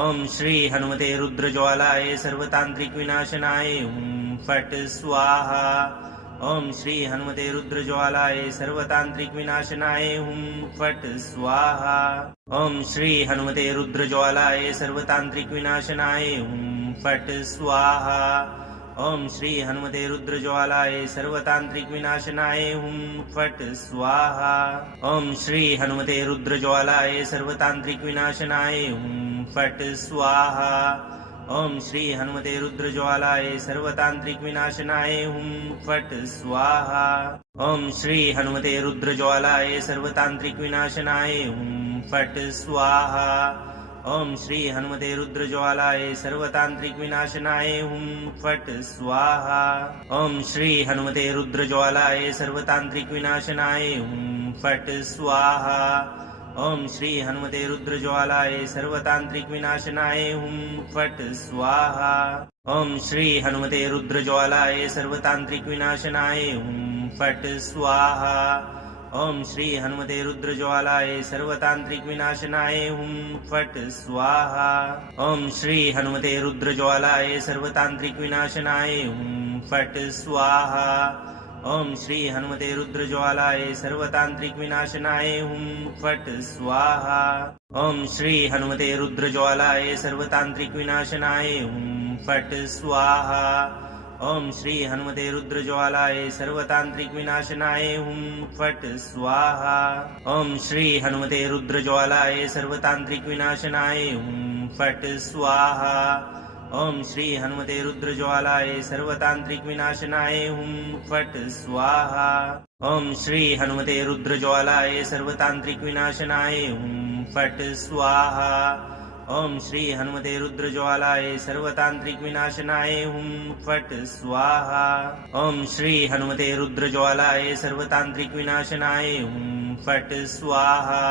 ओम श्री हनुमते रुद्रज्वालाय सर्वतांत्रिक विनाशनाय हुम फट स्वाहा। ओम श्री हनुमते रुद्रज्वालाय सर्वतांत्रिक विनाशनाय हुम फट स्वाहा। ओम श्री हनुमते रुद्रज्वालाय सर्वतांत्रिक विनाशनाय हुम फट स्वाहा। ओम श्री हनुमते रुद्रज्वालाय सर्वतांत्रिक विनाशनाय हुम फट स्वाहा। ओम श्री हनुमते रुद्रज्वालाय सर्वतांत्रिक विनाशनाय हुम फट स्वाहा। ओम श्री हनुमते रुद्रज्वालाय सर्वतांत्रिक विनाशनाय हुम फट स्वाहा। ओम श्री हनुमते रुद्रज्वालाय सर्वतांत्रिक विनाशनाय हुम फट स्वाहा। ओम श्री हनुमते रुद्रज्वालाय सर्वतांत्रिक विनाशनाय हुम फट स्वाहा। ओम श्री हनुमते रुद्रज्वालाय सर्वतांत्रिक विनाशनाय हुम फट स्वाहा। ओम श्री हनुमते रुद्रज्वालाय सर्वतांत्रिक विनाशनाय हुम फट स्वाहा। ओम श्री हनुमते रुद्रज्वालाय सर्वतांत्रिक विनाशनाय हुम फट स्वाहा। ओम श्री हनुमते रुद्रज्वालाय सर्वतांत्रिक विनाशनाय हुम फट स्वाहा। ओम श्री हनुमते रुद्रज्वालाय सर्वतांत्रिक विनाशनाय हुम फट स्वाहा। ओम श्री हनुमते रुद्रज्वालाय सर्वतांत्रिक विनाशनाय हुम फट स्वाहा। ओम श्री हनुमते रुद्रज्वालाय सर्वतांत्रिक विनाशनाय हुम फट स्वाहा। ओम श्री हनुमते रुद्रज्वालाय सर्वतांत्रिक विनाशनाय हुम फट स्वाहा। ओम श्री हनुमते रुद्रज्वालाय सर्वतांत्रिक विनाशनाय हुम फट स्वाहा। ओम श्री हनुमते रुद्रज्वालाय सर्वतांत्रिक विनाशनाय हुम फट स्वाहा। ओम श्री हनुमते रुद्रज्वालाय सर्वतांत्रिक विनाशनाय हुं फट स्वाहा ओम श्री हनुमते रुद्रज्वालाय सर्वतांत्रिक विनाशनाय हुं फट स्वाहा ओम श्री हनुमते रुद्रज्वालाय सर्वतांत्रिक विनाशनाय हुं फट स्वाहा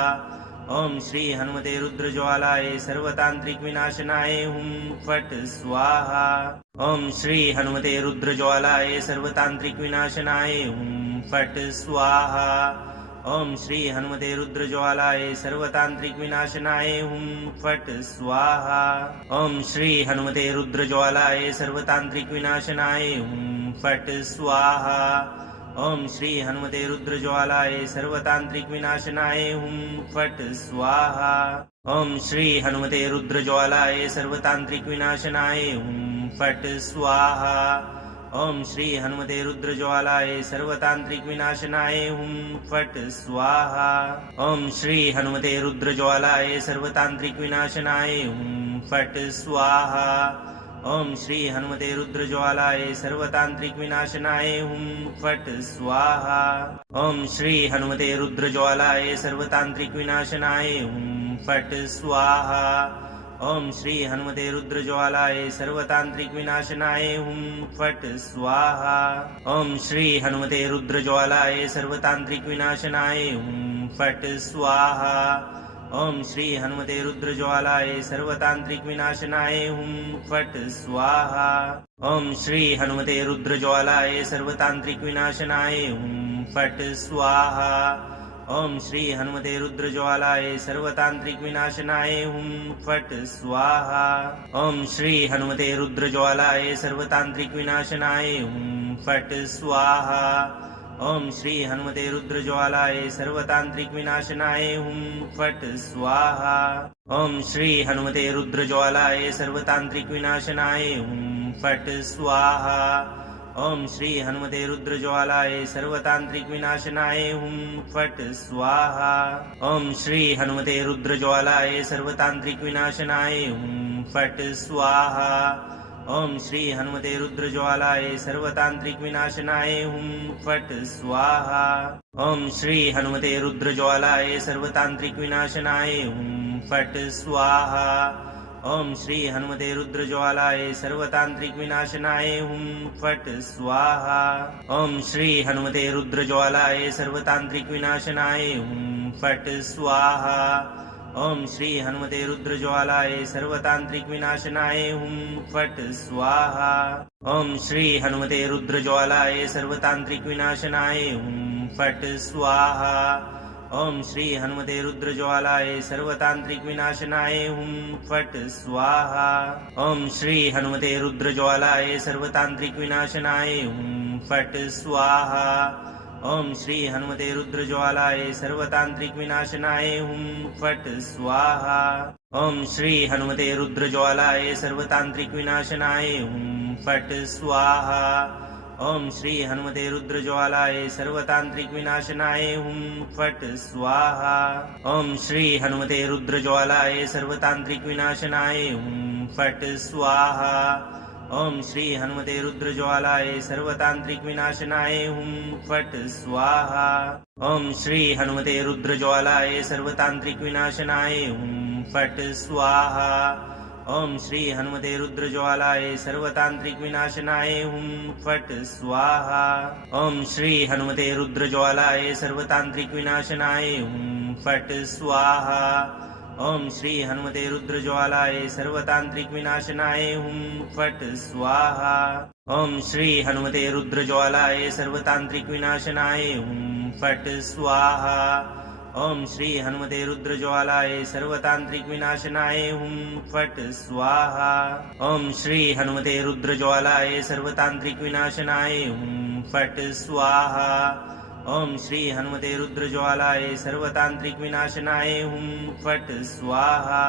ओम श्री हनुमते रुद्रज्वालाय सर्वतांत्रिक विनाशनाय हुं फट स्वाहा ओम श्री हनुमते रुद्रज्वालाय सर्वतांत्रिक विनाशनाय हुं फट स्वाहा ओम श्री हनुमते रुद्रज्वालाय सर्वतांत्रिक विनाशनाय हुं फट स्वाहा ओम श्री हनुमते रुद्रज्वालाय सर्वतांत्रिक विनाशनाय हुं फट स्वाहा ओम श्री हनुमते रुद्रज्वालाय सर्वतांत्रिक विनाशनाय हुं फट स्वाहा ओम श्री हनुमते रुद्रज्वालाय सर्वतांत्रिक विनाशनाय हुं फट स्वाहा ओम श्री हनुमते रुद्रज्वालाय सर्वतांत्रिक विनाशनाय हुं फट स्वाहा ओम श्री हनुमते रुद्रज्वालाय सर्वतांत्रिक विनाशनाय हुं फट स्वाहा ओम श्री हनुमते रुद्रज्वालाय सर्वतांत्रिक विनाशनाय हुं फट स्वाहा ओम श्री हनुमते रुद्रज्वालाय सर्वतांत्रिक विनाशनाय हुं फट स्वाहा ओम श्री हनुमते रुद्रज्वालाय सर्वतांत्रिक विनाशनाय हुं फट स्वाहा ओम श्री हनुमते रुद्रज्वालाय सर्वतांत्रिक विनाशनाय हुं फट स्वाहा ओम श्री हनुमते रुद्रज्वालाय सर्वतांत्रिक विनाशनाय हुं फट स्वाहा ओम श्री हनुमते रुद्रज्वालाय सर्वतांत्रिक विनाशनाय हुं फट स्वाहा ओम श्री हनुमते रुद्रज्वालाय सर्वतांत्रिक विनाशनाय हुं फट स्वाहा ओम श्री हनुमते रुद्रज्वालाय सर्वतांत्रिक विनाशनाय हुं फट स्वाहा ओम श्री हनुमते रुद्रज्वालाय सर्वतांत्रिक विनाशनाय हुं फट स्वाहा ओम श्री हनुमते रुद्रज्वालाय सर्वतांत्रिक विनाशनाय हुं फट स्वाहा ओम श्री हनुमते रुद्रज्वालाय सर्वतांत्रिक विनाशनाय हुं फट स्वाहा ओम श्री हनुमते रुद्रज्वालाय सर्वतांत्रिक विनाशनाय हुं फट स्वाहा ओम श्री हनुमते रुद्रज्वालाय सर्वतांत्रिक विनाशनाय हुं फट स्वाहा ओम श्री हनुमते रुद्रज्वालाय सर्वतांत्रिक विनाशनाय हुं फट स्वाहा ओम श्री हनुमते रुद्रज्वालाय सर्वतांत्रिक विनाशनाय हुं फट स्वाहा ओम श्री हनुमते रुद्रज्वालाय सर्वतांत्रिक विनाशनाय हुं फट स्वाहा ओम श्री हनुमते रुद्रज्वालाय सर्वतांत्रिक विनाशनाय हुं फट स्वाहा ओम श्री हनुमते रुद्रज्वालाय सर्वतांत्रिक विनाशनाय हुं फट स्वाहा ओम श्री हनुमते रुद्रज्वालाय सर्वतांत्रिक विनाशनाय हुं फट स्वाहा ओम श्री हनुमते रुद्रज्वालाय सर्वतांत्रिक विनाशनाय हुं फट स्वाहा ओम श्री हनुमते रुद्रज्वालाय सर्वतांत्रिक विनाशनाय हुं फट स्वाहा ओम श्री हनुमते रुद्रज्वालाय सर्वतांत्रिक विनाशनाय हुं फट स्वाहा ओम श्री हनुमते रुद्रज्वालाय सर्वतांत्रिक विनाशनाय हुं फट स्वाहा ओम श्री हनुमते रुद्रज्वालाय सर्वतांत्रिक विनाशनाय हुं फट स्वाहा ओम श्री हनुमते रुद्रज्वालाय सर्वतांत्रिक विनाशनाय हुं फट स्वाहा ओम श्री हनुमते रुद्रज्वालाय सर्वतांत्रिक विनाशनाय हुं फट स्वाहा ओम श्री हनुमते रुद्रज्वालाय सर्वतांत्रिक विनाशनाय हुं फट स्वाहा ओम श्री हनुमते रुद्रज्वालाय सर्वतांत्रिक विनाशनाय हुं फट स्वाहा ओम श्री हनुमते रुद्रज्वालाय सर्वतांत्रिक विनाशनाय हुं फट स्वाहा ओम श्री हनुमते रुद्रज्वालाय सर्वतांत्रिक विनाशनाय हुं फट स्वाहा ओम श्री हनुमते रुद्रज्वालाय सर्वतांत्रिक विनाशनाय हुं फट स्वाहा ओम श्री हनुमते रुद्रज्वालाय सर्वतांत्रिक विनाशनाय हुं फट स्वाहा ओम श्री हनुमते रुद्रज्वालाय सर्वतांत्रिक विनाशनाय हुं फट स्वाहा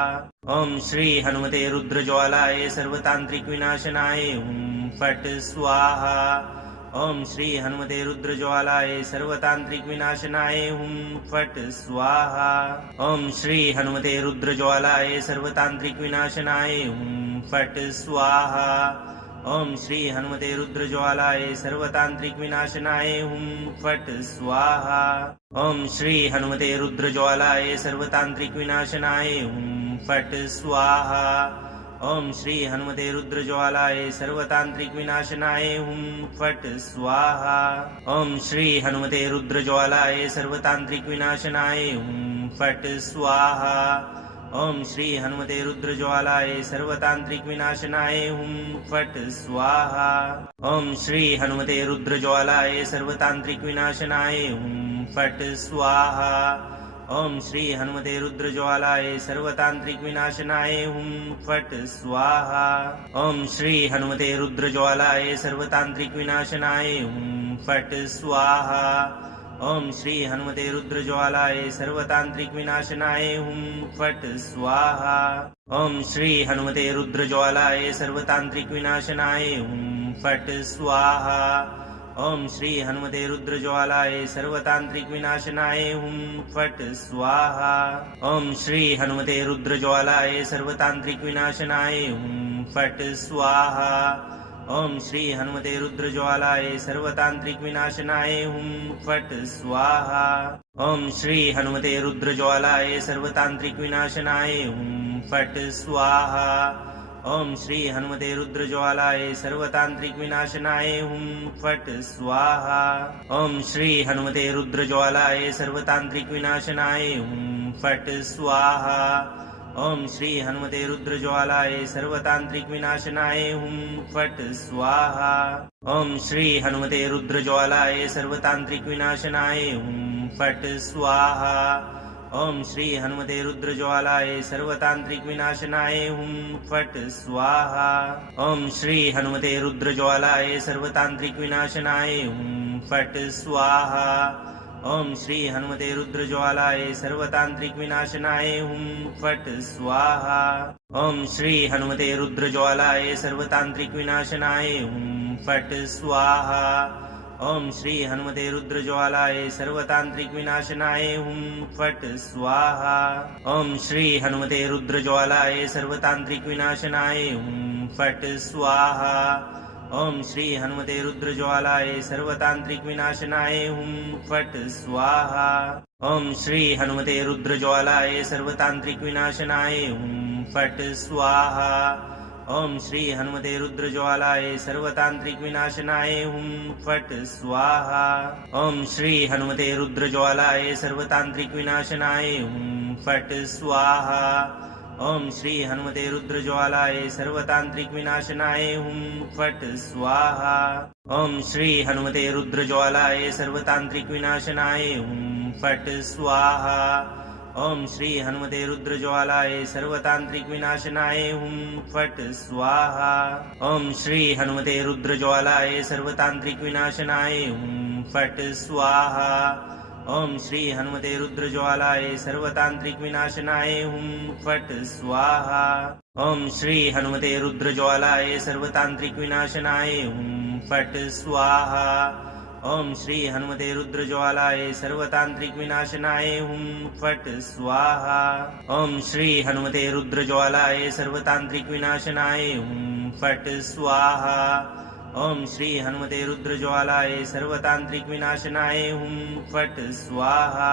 ओम श्री हनुमते रुद्रज्वालाय सर्वतांत्रिक विनाशनाय हुं फट स्वाहा ओम श्री हनुमते रुद्रज्वालाय सर्वतांत्रिक विनाशनाय हुं फट स्वाहा ओम श्री हनुमते रुद्रज्वालाय सर्वतांत्रिक विनाशनाय हुं फट स्वाहा ओम श्री हनुमते रुद्रज्वालाय सर्वतांत्रिक विनाशनाय हुं फट स्वाहा। ओम श्री हनुमते रुद्रज्वालाय सर्वतांत्रिक विनाशनाय हुं फट स्वाहा। ओम श्री हनुमते रुद्रज्वालाय सर्वतांत्रिक विनाशनाय हुं फट स्वाहा। ओम श्री हनुमते रुद्रज्वालाय सर्वतांत्रिक विनाशनाय हुं फट स्वाहा। ओम श्री हनुमते रुद्रज्वालाय सर्वतांत्रिक विनाशनाय हुं फट स्वाहा। ओम श्री हनुमते रुद्रज्वालाय सर्वतांत्रिक विनाशनाय हुं फट स्वाहा। ओम श्री हनुमते रुद्रज्वालाय सर्वतांत्रिक विनाशनाय हुं फट स्वाहा। ओम श्री हनुमते रुद्रज्वालाय सर्वतांत्रिक विनाशनाय हुं फट स्वाहा। ओम श्री हनुमते रुद्रज्वालाय सर्वतांत्रिक विनाशनाय हुं फट स्वाहा। ओम श्री हनुमते रुद्रज्वालाय सर्वतांत्रिक विनाशनाय हुं फट स्वाहा। ओम श्री हनुमते रुद्रज्वालाय सर्वतांत्रिक विनाशनाय हुं फट स्वाहा। ओम श्री हनुमते रुद्रज्वालाय सर्वतांत्रिक विनाशनाय हुं फट स्वाहा। ओम श्री हनुमते रुद्रज्वालाय सर्वतांत्रिक विनाशनाय हुं फट स्वाहा। ओम श्री हनुमते रुद्रज्वालाय सर्वतांत्रिक विनाशनाय हुं फट स्वाहा। ओम श्री हनुमते रुद्रज्वालाय सर्वतांत्रिक विनाशनाय हुं फट स्वाहा। ओम श्री हनुमते रुद्रज्वालाय सर्वतांत्रिक विनाशनाय हुं फट स्वाहा। ओम श्री हनुमते रुद्रज्वालाय सर्वतांत्रिक विनाशनाय हुं फट स्वाहा। ओम श्री हनुमते रुद्रज्वालाय सर्वतांत्रिक विनाशनाय हुं फट स्वाहा। ओम श्री हनुमते रुद्रज्वालाय सर्वतांत्रिक विनाशनाय हुं फट स्वाहा। ओम श्री हनुमते रुद्रज्वालाय सर्वतांत्रिक विनाशनाय हुं फट स्वाहा। ओम श्री हनुमते रुद्रज्वालाय सर्वतांत्रिक विनाशनाय हुं फट स्वाहा। ओम श्री हनुमते रुद्रज्वालाय सर्वतांत्रिक विनाशनाय हुं फट स्वाहा। ओम श्री हनुमते रुद्रज्वालाय सर्वतांत्रिक विनाशनाय हुं फट स्वाहा। ओम श्री हनुमते रुद्रज्वालाय सर्वतांत्रिक विनाशनाय हुं फट स्वाहा। ओम श्री हनुमते रुद्रज्वालाय सर्वतांत्रिक विनाशनाय हुं फट स्वाहा। ओम श्री हनुमते रुद्रज्वालाय सर्वतांत्रिक विनाशनाय हुं फट स्वाहा। ओम श्री हनुमते रुद्रज्वालाय सर्वतांत्रिक विनाशनाय हुं फट स्वाहा। ओम श्री हनुमते रुद्रज्वालाय सर्वतांत्रिक विनाशनाय हुं फट स्वाहा। ओम श्री हनुमते रुद्रज्वालाय सर्वतांत्रिक विनाशनाय हुं फट स्वाहा। ओम श्री हनुमते रुद्रज्वालाय सर्वतांत्रिक विनाशनाय हुं फट स्वाहा। ओम श्री हनुमते रुद्रज्वालाय सर्वतांत्रिक विनाशनाय हुं फट स्वाहा। ओम श्री हनुमते रुद्रज्वालाय सर्वतांत्रिक विनाशनाय हुं फट स्वाहा। ओम श्री हनुमते रुद्रज्वालाय सर्वतांत्रिक विनाशनाय हुं फट स्वाहा। ओम श्री हनुमते रुद्रज्वालाय सर्वतांत्रिक विनाशनाय हुं फट स्वाहा। ओम श्री हनुमते रुद्रज्वालाय सर्वतांत्रिक विनाशनाय हुं फट स्वाहा। ओम श्री हनुमते रुद्रज्वालाय सर्वतांत्रिक विनाशनाय हुं फट स्वाहा। ओम श्री हनुमते रुद्रज्वालाय सर्वतांत्रिक विनाशनाय हुं फट स्वाहा।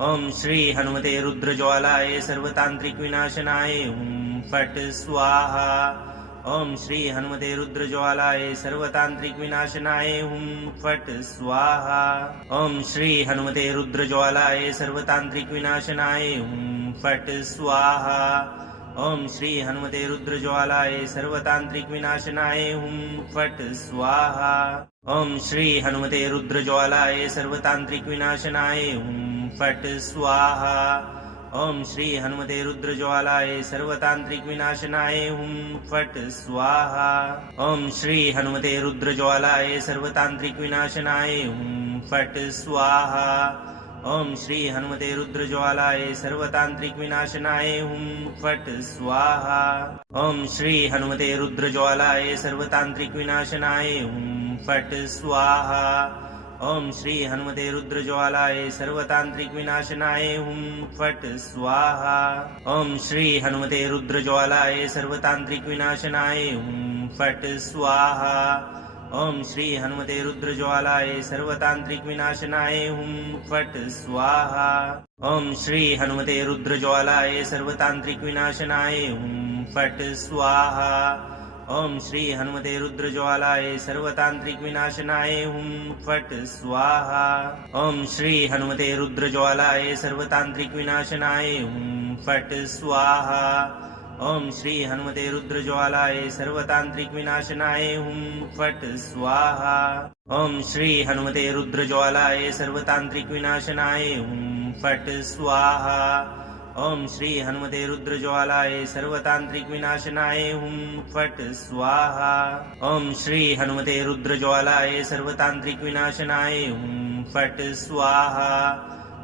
ओम श्री हनुमते रुद्रज्वालाय सर्वतांत्रिक विनाशनाय हुं फट स्वाहा। ओम श्री हनुमते रुद्रज्वालाय सर्वतांत्रिक विनाशनाय हुं फट स्वाहा। ओम श्री हनुमते रुद्रज्वालाय सर्वतांत्रिक विनाशनाय हुं फट स्वाहा। ओम श्री हनुमते रुद्रज्वालाय सर्वतांत्रिक विनाशनाय हुं फट स्वाहा। ओम श्री हनुमते रुद्रज्वालाय सर्वतांत्रिक विनाशनाय हुं फट स्वाहा। ओम श्री हनुमते रुद्रज्वालाय सर्वतांत्रिक विनाशनाय हुं फट स्वाहा। ओम श्री हनुमते रुद्रज्वालाय सर्वतांत्रिक विनाशनाय हुं फट स्वाहा। ओम श्री हनुमते रुद्रज्वालाय सर्वतांत्रिक विनाशनाय हुं फट स्वाहा। ओम श्री हनुमते रुद्रज्वालाय सर्वतांत्रिक विनाशनाय हुं फट स्वाहा। ओम श्री हनुमते रुद्रज्वालाय सर्वतांत्रिक विनाशनाय हुं फट स्वाहा। ओम श्री हनुमते रुद्रज्वालाय सर्वतांत्रिक विनाशनाय हुं फट स्वाहा। ओम श्री हनुमते रुद्रज्वालाय सर्वतांत्रिक विनाशनाय हुम फट स्वाहा। ओम श्री हनुमते रुद्रज्वालाय सर्वतांत्रिक विनाशनाय हुम फट स्वाहा। ओम श्री हनुमते रुद्रज्वालाय सर्वतांत्रिक विनाशनाय हुम फट स्वाहा। ओम श्री हनुमते रुद्रज्वालाय सर्वतांत्रिक विनाशनाय हुम फट स्वाहा। ओम श्री हनुमते रुद्रज्वालाय सर्वतांत्रिक विनाशनाय हुम फट स्वाहा। ओम श्री हनुमते रुद्रज्वालाय सर्वतांत्रिक विनाशनाय हुम फट स्वाहा। ओम श्री हनुमते रुद्रज्वालाय सर्वतांत्रिक विनाशनाय हुम फट स्वाहा। ओम श्री हनुमते रुद्रज्वालाय सर्वतांत्रिक विनाशनाय हुम फट स्वाहा।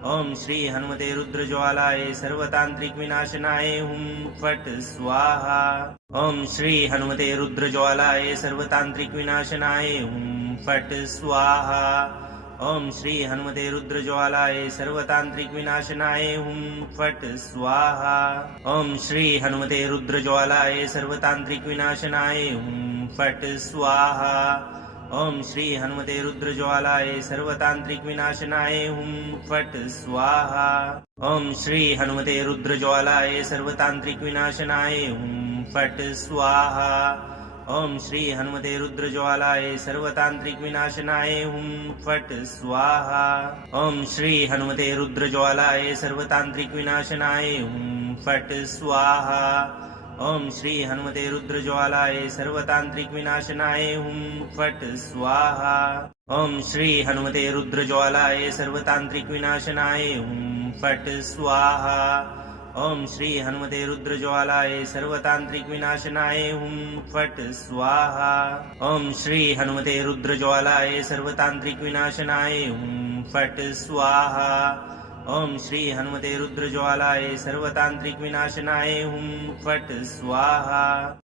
ओम श्री हनुमते रुद्रज्वालाय सर्वतांत्रिक विनाशनाय हुम फट स्वाहा। ओम श्री हनुमते रुद्रज्वालाय सर्वतांत्रिक विनाशनाय हुम फट स्वाहा। ओम श्री हनुमते रुद्रज्वालाय सर्वतांत्रिक विनाशनाय हुम फट स्वाहा। ओम श्री हनुमते रुद्रज्वालाय सर्वतांत्रिक विनाशनाय हुम फट स्वाहा। ओम श्री हनुमते रुद्रज्वालाय सर्वतांत्रिक विनाशनाय हुम फट स्वाहा। ओम श्री हनुमते रुद्रज्वालाय सर्वतांत्रिक विनाशनाय हुम फट स्वाहा। ओम श्री हनुमते रुद्रज्वालाय सर्वतांत्रिक विनाशनाय हुम फट स्वाहा। ओम श्री हनुमते रुद्रज्वालाय सर्वतांत्रिक विनाशनाय हुम फट स्वाहा। ओम श्री हनुमते रुद्रज्वालाय सर्वतांत्रिक विनाशनाय हुम फट स्वाहा। ओम श्री हनुमते रुद्रज्वालाय सर्वतांत्रिक विनाशनाय हुम फट स्वाहा। ओम श्री हनुमते रुद्रज्वालाय सर्वतांत्रिक विनाशनाय हुम फट स्वाहा। ओम श्री हनुमते रुद्रज्वालाय सर्वतांत्रिक विनाशनाय हुम फट स्वाहा। ओम श्री हनुमते रुद्रज्वालाय सर्वतांत्रिक विनाशनाय हुम फट स्वाहा।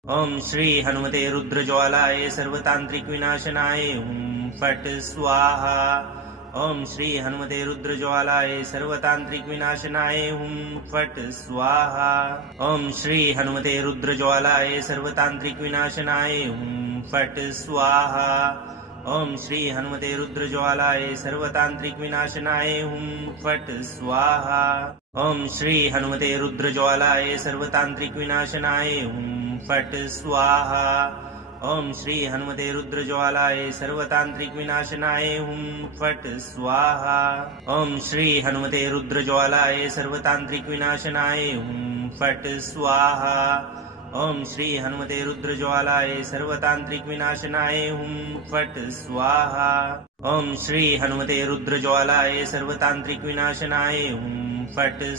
ओम श्री हनुमते रुद्रज्वालाय सर्वतांत्रिक विनाशनाय हुम फट स्वाहा। ओम श्री हनुमते रुद्रज्वालाय सर्वतांत्रिक विनाशनाय हुम फट स्वाहा। ओम श्री हनुमते रुद्रज्वालाय सर्वतांत्रिक विनाशनाय हुम फट स्वाहा। ओम श्री हनुमते रुद्रज्वालाय सर्वतांत्रिक विनाशनाय हुम फट स्वाहा। ओम श्री हनुमते रुद्रज्वालाय सर्वतांत्रिक विनाशनाय हुम फट स्वाहा। ओम श्री हनुमते रुद्रज्वालाय सर्वतांत्रिक विनाशनाय हुम फट स्वाहा। ओम श्री हनुमते रुद्रज्वालाय सर्वतांत्रिक विनाशनाय हुम फट स्वाहा। ओम श्री हनुमते रुद्रज्वालाय सर्वतांत्रिक विनाशनाय हुम फट स्वाहा। ओम श्री हनुमते रुद्रज्वालाय सर्वतांत्रिक विनाशनाय हुम फट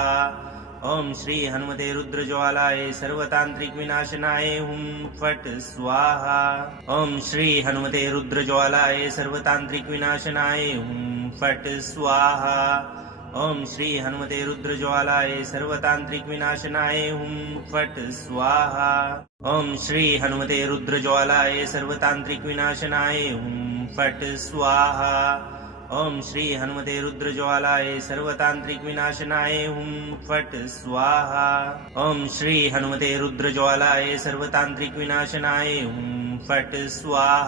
स्वाहा। ओम श्री हनुमते रुद्रज्वालाय सर्वतांत्रिक विनाशनाय हुम फट स्वाहा। ओम श्री हनुमते रुद्रज्वालाय सर्वतांत्रिक विनाशनाय हुम फट स्वाहा। ओम श्री हनुमते रुद्रज्वालाय सर्वतांत्रिक विनाशनाय हुम फट स्वाहा। ओम श्री हनुमते रुद्रज्वालाय सर्वतांत्रिक विनाशनाय हुम फट स्वाहा। ओम श्री हनुमते रुद्रज्वालाय सर्वतांत्रिक विनाशनाय हुम फट स्वाहा। ओम श्री हनुमते रुद्रज्वालाय सर्वतांत्रिक विनाशनाय हुम फट स्वाहा।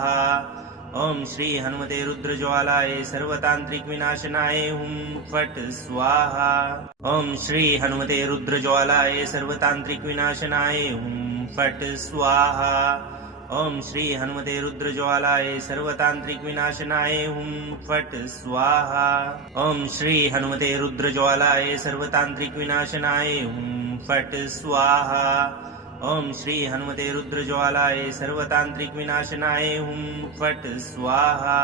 ओम श्री हनुमते रुद्रज्वालाय सर्वतांत्रिक विनाशनाय हुम फट स्वाहा। ओम श्री हनुमते रुद्रज्वालाय सर्वतांत्रिक विनाशनाय हुम फट स्वाहा। ओम श्री हनुमते रुद्रज्वालाय सर्वतांत्रिक विनाशनाय हुम फट स्वाहा। ओम श्री हनुमते रुद्रज्वालाय सर्वतांत्रिक विनाशनाय हुम फट स्वाहा। ओम श्री हनुमते रुद्रज्वालाय सर्वतांत्रिक विनाशनाय हुम फट स्वाहा।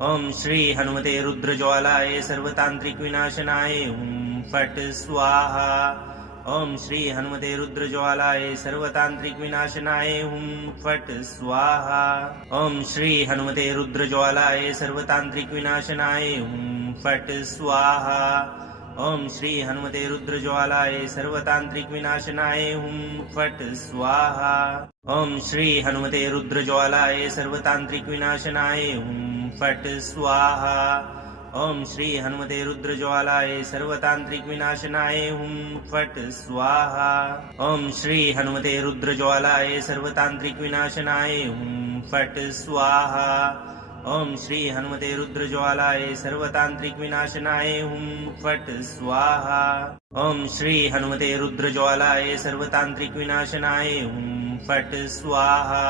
ओम श्री हनुमते रुद्रज्वालाय सर्वतांत्रिक विनाशनाय हुम फट स्वाहा। ओम श्री हनुमते रुद्रज्वालाय सर्वतांत्रिक विनाशनाय हुम फट स्वाहा। ओम श्री हनुमते रुद्रज्वालाय सर्वतांत्रिक विनाशनाय हुम फट स्वाहा। ओम श्री हनुमते रुद्रज्वालाय सर्वतांत्रिक विनाशनाय हुम फट स्वाहा। ओम श्री हनुमते रुद्रज्वालाय सर्वतांत्रिक विनाशनाय हुम फट स्वाहा। ओम श्री हनुमते रुद्रज्वालाय सर्वतांत्रिक विनाशनाय हुम फट स्वाहा। ओम श्री हनुमते रुद्रज्वालाय सर्वतांत्रिक विनाशनाय हुम फट स्वाहा। ओम श्री हनुमते रुद्रज्वालाय सर्वतांत्रिक विनाशनाय हुम फट स्वाहा। ओम श्री हनुमते रुद्रज्वालाय सर्वतांत्रिक विनाशनाय हुम फट स्वाहा।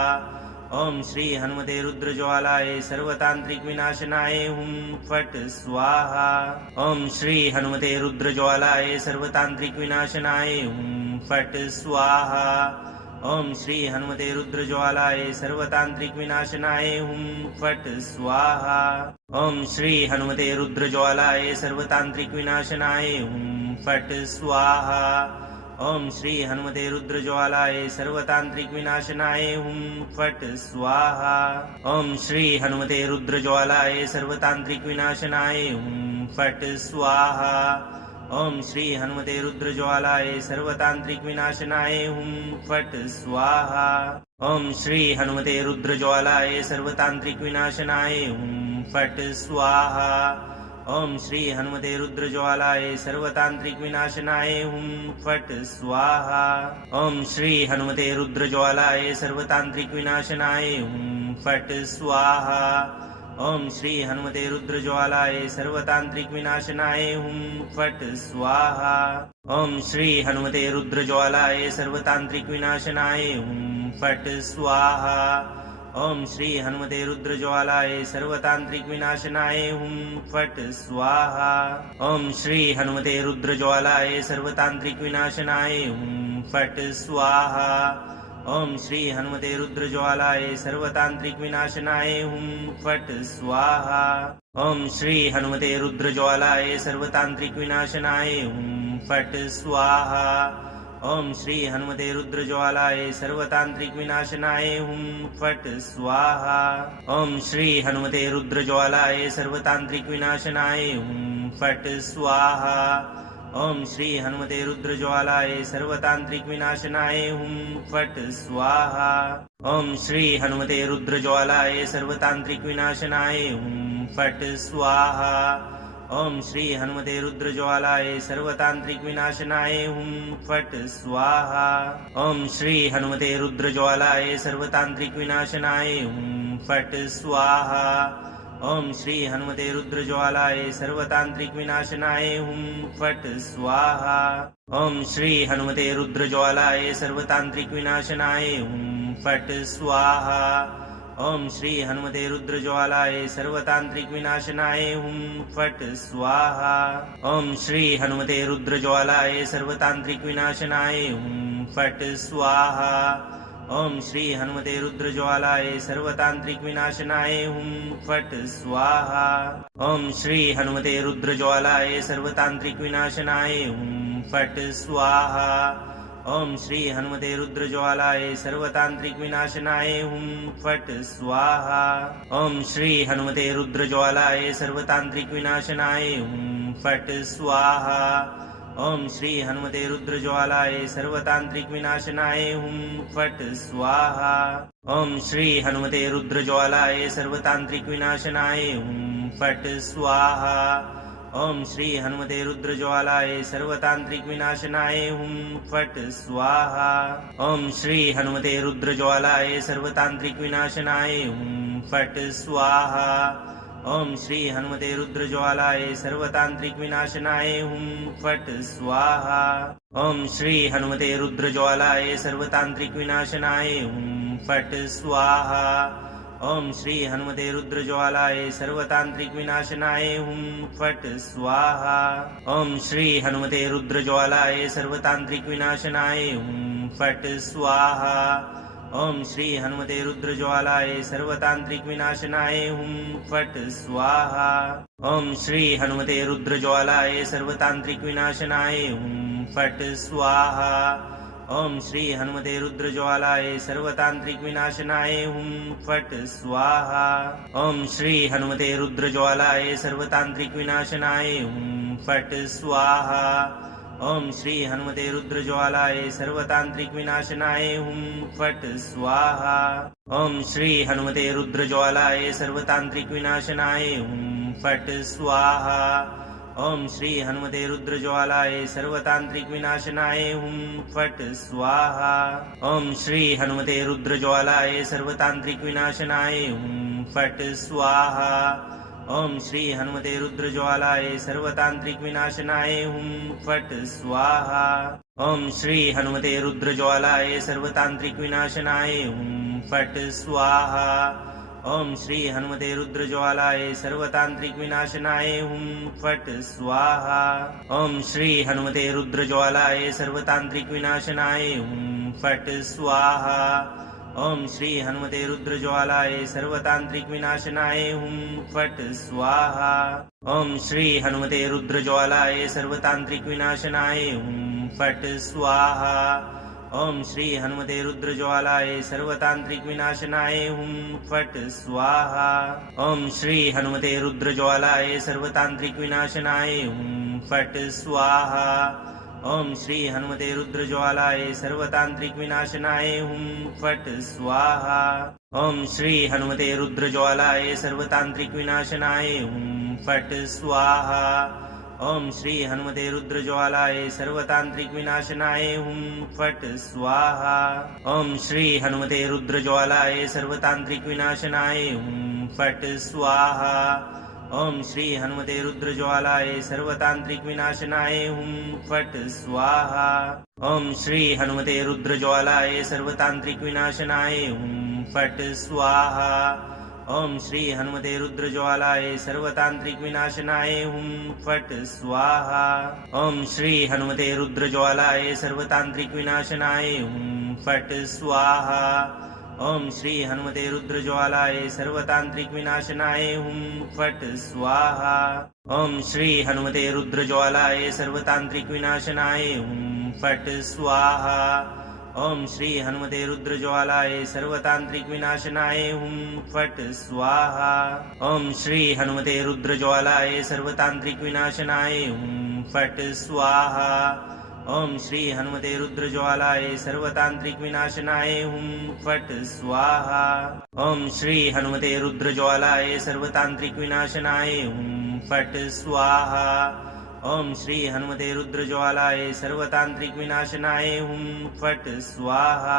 ओम श्री हनुमते रुद्रज्वालाय सर्वतांत्रिक विनाशनाय हुम फट स्वाहा। ओम श्री हनुमते रुद्रज्वालाय सर्वतांत्रिक विनाशनाय हुम फट स्वाहा। ओम श्री हनुमते रुद्रज्वालाय सर्वतांत्रिक विनाशनाय हुम फट स्वाहा। ओम श्री हनुमते रुद्रज्वालाय सर्वतांत्रिक विनाशनाय हुम फट स्वाहा। ओम श्री हनुमते रुद्रज्वालाय सर्वतांत्रिक विनाशनाय हुम फट स्वाहा। ओम श्री हनुमते रुद्रज्वालाय सर्वतांत्रिक विनाशनाय हुम फट स्वाहा। ओम श्री हनुमते रुद्रज्वालाय सर्वतांत्रिक विनाशनाय हुम फट स्वाहा। ओम श्री हनुमते रुद्रज्वालाय सर्वतांत्रिक विनाशनाय हुम फट स्वाहा। ओम श्री हनुमते रुद्रज्वालाय सर्वतांत्रिक विनाशनाय हुम फट स्वाहा। ओम श्री हनुमते रुद्रज्वालाय सर्वतांत्रिक विनाशनाय हुम फट स्वाहा। ओम श्री हनुमते रुद्रज्वालाय सर्वतांत्रिक विनाशनाय हुम फट स्वाहा। ओम श्री हनुमते रुद्रज्वालाय सर्वतांत्रिक विनाशनाय हुम फट स्वाहा। ओम श्री हनुमते रुद्रज्वालाय सर्वतांत्रिक विनाशनाय हुम फट स्वाहा। ओम श्री हनुमते रुद्रज्वालाय सर्वतांत्रिक विनाशनाय हुम फट स्वाहा। ओम श्री हनुमते रुद्रज्वालाय सर्वतांत्रिक विनाशनाय हुम फट स्वाहा। ओम श्री हनुमते रुद्रज्वालाय सर्वतांत्रिक विनाशनाय हुम फट स्वाहा। ओम श्री हनुमते रुद्रज्वालाय सर्वतांत्रिक विनाशनाय हुम फट स्वाहा। ओम श्री हनुमते रुद्रज्वालाय सर्वतांत्रिक विनाशनाय हुम फट स्वाहा। ओम श्री हनुमते रुद्रज्वालाय सर्वतांत्रिक विनाशनाय हुम फट स्वाहा। ओम श्री हनुमते रुद्रज्वालाय सर्वतांत्रिक विनाशनाय हुम फट स्वाहा। ओम श्री हनुमते रुद्रज्वालाय सर्वतांत्रिक विनाशनाय हुम फट स्वाहा। ओम श्री हनुमते रुद्रज्वालाय सर्वतांत्रिक विनाशनाय हुम फट स्वाहा। ओम श्री हनुमते रुद्रज्वालाय सर्वतांत्रिक विनाशनाय हुम फट स्वाहा। ओम श्री हनुमते रुद्रज्वालाय सर्वतांत्रिक विनाशनाय हुम फट स्वाहा। ओम श्री हनुमते रुद्रज्वालाय सर्वतांत्रिक विनाशनाय हुम फट स्वाहा। ओम श्री हनुमते रुद्रज्वालाय सर्वतांत्रिक विनाशनाय हुम फट स्वाहा। ओम श्री हनुमते रुद्रज्वालाय सर्वतांत्रिक विनाशनाय हुम फट स्वाहा। ओम श्री हनुमते रुद्रज्वालाय सर्वतांत्रिक विनाशनाय हुम फट स्वाहा। ओम श्री हनुमते रुद्रज्वालाय सर्वतांत्रिक विनाशनाय हुम फट स्वाहा। ओम श्री हनुमते रुद्रज्वालाय सर्वतांत्रिक विनाशनाय हुम फट स्वाहा। ओम श्री हनुमते रुद्रज्वालाय सर्वतांत्रिक विनाशनाय हुम फट स्वाहा। ओम श्री हनुमते रुद्रज्वालाय सर्वतांत्रिक विनाशनाय हुम फट स्वाहा। ओम श्री हनुमते रुद्रज्वालाय सर्वतांत्रिक विनाशनाय हुम फट स्वाहा। ओम श्री हनुमते रुद्रज्वालाय सर्वतांत्रिक विनाशनाय हुम फट स्वाहा। ओम श्री हनुमते रुद्रज्वालाय सर्वतांत्रिक विनाशनाय हुम फट स्वाहा। ओम श्री हनुमते रुद्रज्वालाय सर्वतांत्रिक विनाशनाय हुम फट स्वाहा। ओम श्री हनुमते रुद्रज्वालाय सर्वतांत्रिक विनाशनाय हुम फट स्वाहा। ओम श्री हनुमते रुद्रज्वालाय सर्वतांत्रिक विनाशनाय हुम फट स्वाहा। ओम श्री हनुमते रुद्रज्वालाय सर्वतांत्रिक विनाशनाय हुम फट स्वाहा। ओम श्री हनुमते रुद्रज्वालाय सर्वतांत्रिक विनाशनाय हुम फट स्वाहा। ओम श्री हनुमते रुद्रज्वालाय सर्वतांत्रिक विनाशनाय हुम फट स्वाहा। ओम श्री हनुमते रुद्रज्वालाय सर्वतांत्रिक विनाशनाय हुम फट स्वाहा। ओम श्री हनुमते रुद्रज्वालाय सर्वतांत्रिक विनाशनाय हुम फट स्वाहा। ओम श्री हनुमते रुद्रज्वालाय सर्वतांत्रिक विनाशनाय हुम फट स्वाहा। ओम श्री हनुमते रुद्रज्वालाय सर्वतांत्रिक विनाशनाय हुम फट स्वाहा। ओम श्री हनुमते रुद्रज्वालाय सर्वतांत्रिक विनाशनाय हुम फट स्वाहा। ओम श्री हनुमते रुद्रज्वालाय सर्वतांत्रिक विनाशनाय हुम फट स्वाहा। ओम श्री हनुमते रुद्रज्वालाय सर्वतांत्रिक विनाशनाय हुम फट स्वाहा। ओम श्री हनुमते रुद्रज्वालाय सर्वतांत्रिक विनाशनाय हुम फट स्वाहा। ओम श्री हनुमते रुद्रज्वालाय सर्वतांत्रिक विनाशनाय हुम फट स्वाहा। ओम श्री हनुमते रुद्रज्वालाय सर्वतांत्रिक विनाशनाय हुम फट स्वाहा। ओम श्री हनुमते रुद्रज्वालाय सर्वतांत्रिक विनाशनाय हुम फट स्वाहा। ओम श्री हनुमते रुद्रज्वालाय सर्वतांत्रिक विनाशनाय हुम फट स्वाहा। ओम श्री हनुमते रुद्रज्वालाय सर्वतांत्रिक विनाशनाय हुम फट स्वाहा। ओम श्री हनुमते रुद्रज्वालाय सर्वतांत्रिक विनाशनाय हुम फट स्वाहा। ओम श्री हनुमते रुद्रज्वालाय सर्वतांत्रिक विनाशनाय हुम फट स्वाहा। ओम श्री हनुमते रुद्रज्वालाय सर्वतांत्रिक विनाशनाय हुम फट स्वाहा। ओम श्री हनुमते रुद्रज्वालाय सर्वतांत्रिक विनाशनाय हुम फट स्वाहा। ओम श्री हनुमते रुद्रज्वालाय सर्वतांत्रिक विनाशनाय हुम फट स्वाहा। ओम श्री हनुमते रुद्रज्वालाय सर्वतांत्रिक विनाशनाय हुम फट स्वाहा। ओम श्री हनुमते रुद्रज्वालाय सर्वतांत्रिक विनाशनाय हुम फट स्वाहा। ओम श्री हनुमते रुद्रज्वालाय सर्वतांत्रिक विनाशनाय हुम फट स्वाहा। ओम श्री हनुमते रुद्रज्वालाय सर्वतांत्रिक विनाशनाय हुम फट स्वाहा। ओम श्री हनुमते रुद्रज्वालाय सर्वतांत्रिक विनाशनाय हुम फट स्वाहा। ओम श्री हनुमते रुद्रज्वालाय सर्वतांत्रिक विनाशनाय हुम फट स्वाहा। ओम श्री हनुमते रुद्रज्वालाय सर्वतांत्रिक विनाशनाय हुम फट स्वाहा। ओम श्री हनुमते रुद्रज्वालाय सर्वतांत्रिक विनाशनाय हुम फट स्वाहा। ओम श्री हनुमते रुद्रज्वालाय सर्वतांत्रिक विनाशनाय हुम फट स्वाहा। ओम श्री हनुमते रुद्रज्वालाय सर्वतांत्रिक विनाशनाय हुम फट स्वाहा।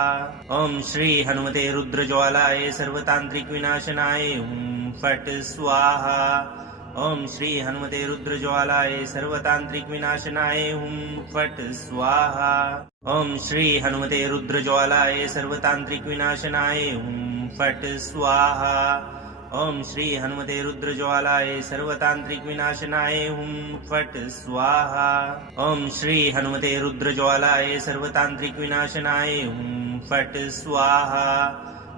ओम श्री हनुमते रुद्रज्वालाय सर्वतांत्रिक विनाशनाय हुम फट स्वाहा। ओम श्री हनुमते रुद्रज्वालाय सर्वतांत्रिक विनाशनाय हुम फट स्वाहा। ओम श्री हनुमते रुद्रज्वालाय सर्वतांत्रिक विनाशनाय हुम फट स्वाहा। ओम श्री हनुमते रुद्रज्वालाय सर्वतांत्रिक विनाशनाय हुम फट स्वाहा। ओम श्री हनुमते रुद्रज्वालाय सर्वतांत्रिक विनाशनाय हुम फट स्वाहा।